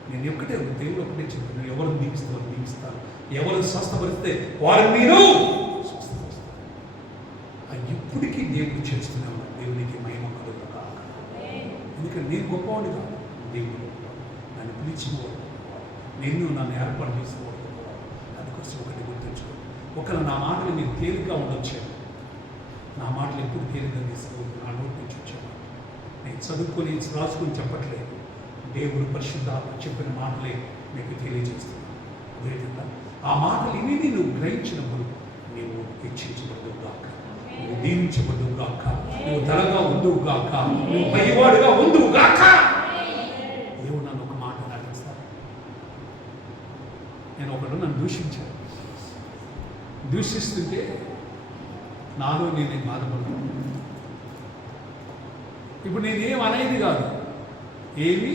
నేను ఒకటే దేవుడు ఒకటే చెప్పాను, ఎవరు దీవిస్తారు, ఎవరు స్వస్థపరిస్తే వారు మీరు స్వస్థపరుస్తారు. ఇప్పటికీ దేవుడు చేస్తూనే ఉన్నాడు. దేవునికి మహిమ కలుగును కాక. ఎందుకంటే నేను గొప్పవాడిని కాదు, దేవుడు నన్ను పిలిచినవాడు, నన్ను ఏర్పాటు చేసేవాడు. అందుకోసం ఒకటి గుర్తుంచుకో, ఒకవేళ నా మాటలు మీరు తేలిగ్గా ఉండొచ్చాను, నా మాటలు ఎప్పుడు తేలిగ్గా తీసుకోవద్దు. నా నోటి నుంచి వచ్చాను. నేను చదువుకొని రాసుకొని చెప్పట్లేదు, దేవుడు పరిశుద్ధాత్మ చెప్పిన మాటలే మీకు తెలియజేస్తున్నాను. అదేవిధంగా ఆ మాటలు విని నువ్వు గ్రహించినప్పుడు నీవు హెచ్చించబడదువు గాక, నువ్వు దీవించబడదువు గాక, నువ్వు తలగా ఉందువు గాక, నువ్వు పైవాడుగా ఉందువు గాక. దేవుడు నన్ను ఒక మాట నటిస్తాను. నేను ఒకడు నన్ను దూషించాను. దూషిస్తుంటే నాలో నేనే బాధపడుతున్నాను. ఇప్పుడు నేనేం అనేది కాదు, ఏమి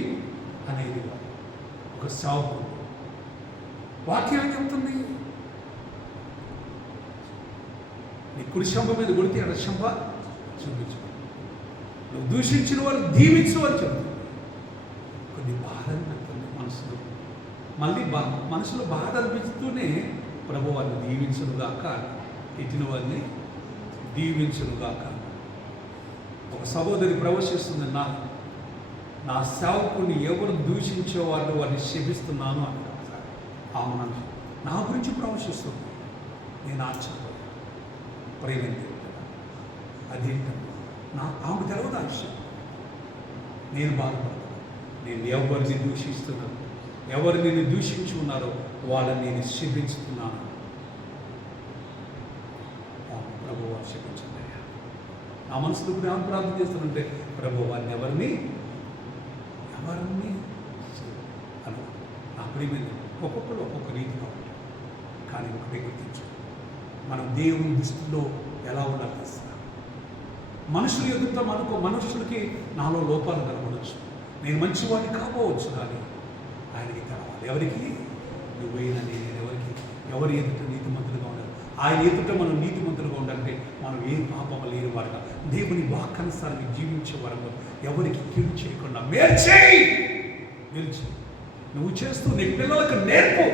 అనేది కాదు, ఒక సాగు. వాక్యం ఏం చెప్తుంది? నీ కుడి శంభ మీద కొడితే ఎడ శంభ చూపించు, నువ్వు దూషించిన వాళ్ళు దీవించు అని చెప్తుంది. కొన్ని బాధ అనిపిస్తుంది మనసులో, మళ్ళీ మనసులో బాధ అనిపిస్తూనే ప్రభు వారిని దీవించునుగాక, ఇచ్చిన వారిని దీవించునుగాక. ఒక సహోదరి ప్రవేశిస్తుంది, నా సేవకుని ఎవరు దూషించేవాళ్ళు వారిని శపిస్తున్నాను అంటారు. ఆమె నా గురించి ప్రవేశిస్తుంది. నేను ఆశ్చర్యపోయాను. ప్రేమింది అదేంటంటే ఆమెకు తెలవదు ఆ విషయం. నేను బాధపడతాను. నేను ఎవరిని దూషిస్తున్నాను, ఎవరు నేను దూషించి ఉన్నారో వాళ్ళని నేను శపించుతున్నాను. ప్రభువా శపించండి. నా మనసులో కూడా ఏమని ప్రార్థన చేస్తానంటే, ప్రభు వారిని ఎవరిని అను. నా ప్రియమైన ఒక్కొక్కరు ఒక్కొక్క రీతిగా ఉంటారు. కానీ ఒకటే గుర్తించు, మనం దేవుని దృష్టిలో ఎలా ఉండాలి తెలుసా? మనుషులు ఎదుగుతా మనుషులకి నాలో లోపాలు కనబడవచ్చు, నేను మంచివాడిని కాకపోవచ్చు, కానీ ఆయనకి తెలవాలి. ఎవరికి? నువ్వైనా నేను ఎవరికి, ఎవరి ఎదుట నీతిమంతులుగా ఉండాలి. ఆయన ఎదుట మనం నీతిమంతులుగా ఉండాలంటే మనం ఏ పాపం లేని వారుగా దేవుని వాక్యానుసారంగా జీవించే వరకు ఎవరికి కీడు చేయకుండా మేల్చేయి. నువ్వు చేస్తూ నీ పిల్లలకు నేర్పు.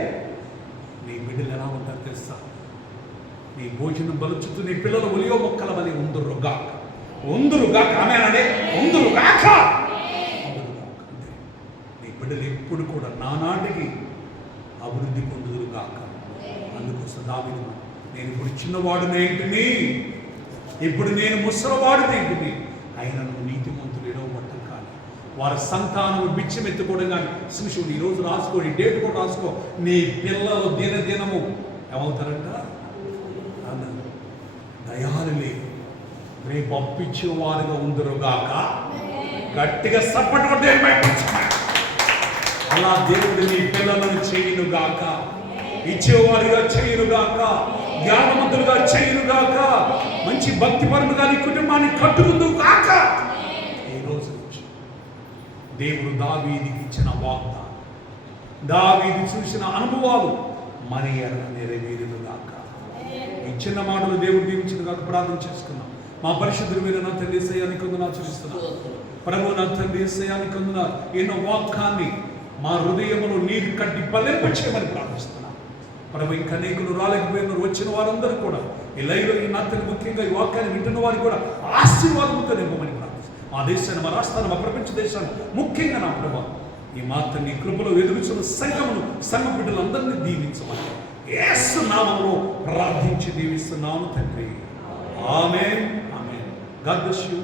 నీ బిడ్డలు ఎలా ఉంటారు తెలుసా? నీ భోజనం బలుచుతూ నీ పిల్లలు ఒలియో మొక్కల వలె ఉందురుగాక. ఆమె ఉందురుగాక. నీ బిడ్డలు ఎప్పుడు కూడా నానాటికి అభివృద్ధి పొందుదురుగాక. అందుకోసం దావీదు, నేను ఇప్పుడు చిన్నవాడునేంటిని, ఇప్పుడు నేను ముసలివాడునేంటిని, అయినా నువ్వు నీతిమంతులు ఎడవబట్టం కానీ వారి సంతానం బిచ్చమెత్తుకోవడం కానీ చూసి ఈరోజు రాసుకో, ఈ డేట్ కూడా రాసుకో. నీ పిల్లలు దినదినము ఏమవుతారంట? దయాలులే, రేపు అప్పించేవారుగా ఉందరుగాక. గట్టిగా సపోర్ట్ కొట్టే అలా దేవుడు నీ పిల్లలను చేయునుగాక, ఇచ్చేవారిగా చేయునుగాక, జ్ఞానవంతులుగా చేయునుగాక, మంచి భక్తిపరులుగా నీ కుటుంబాన్ని కట్టుకుందుగాక. ఈ రోజు నుంచి దేవుడు దావీదుకి ఇచ్చిన వాగ్దానం, దావీదు చూసిన అనుభవాలు మరి ఎరగ నెరవేరునుగాక. ఈ చిన్న మాటలు దేవుడు దీవించునుగాక. ప్రార్థన చేసుకున్నాం. మా పరిశుద్ధుడు మీరు నా తండ్రి యేసయ్యాని కొందునా చూస్తున్నాను. ప్రభు నా తండ్రి యేసయ్యాని కొందున ఎన్నో వాక్యాన్ని మా హృదయమును నీరు కట్టి పల్లెంపచేయమని ప్రార్థిస్తున్నాను. ప్రభు ఇంకా అనేకులు రాలేకపోయిన వచ్చిన వారందరూ కూడా ఈ లైవ్లో ఈ నాతని ముఖ్యంగా ఈ వాక్యాన్ని వింటున్న వారికి కూడా ఆశీర్వాదంతో నింపమని ప్రార్థిస్తున్నాను. మా దేశాన్ని, మా రాష్ట్రాన్ని, మా ప్రపంచ దేశాన్ని ముఖ్యంగా నా ప్రభు ఈ మాత్రం నీ కృపలో ఎదుగుచున్న సంఘ బిడ్డలందరినీ దీవించమని యేసు నామములో ప్రార్థించి దీవిస్తున్నాను తండ్రి. ఆమేన్. ఆమేన్. God bless you.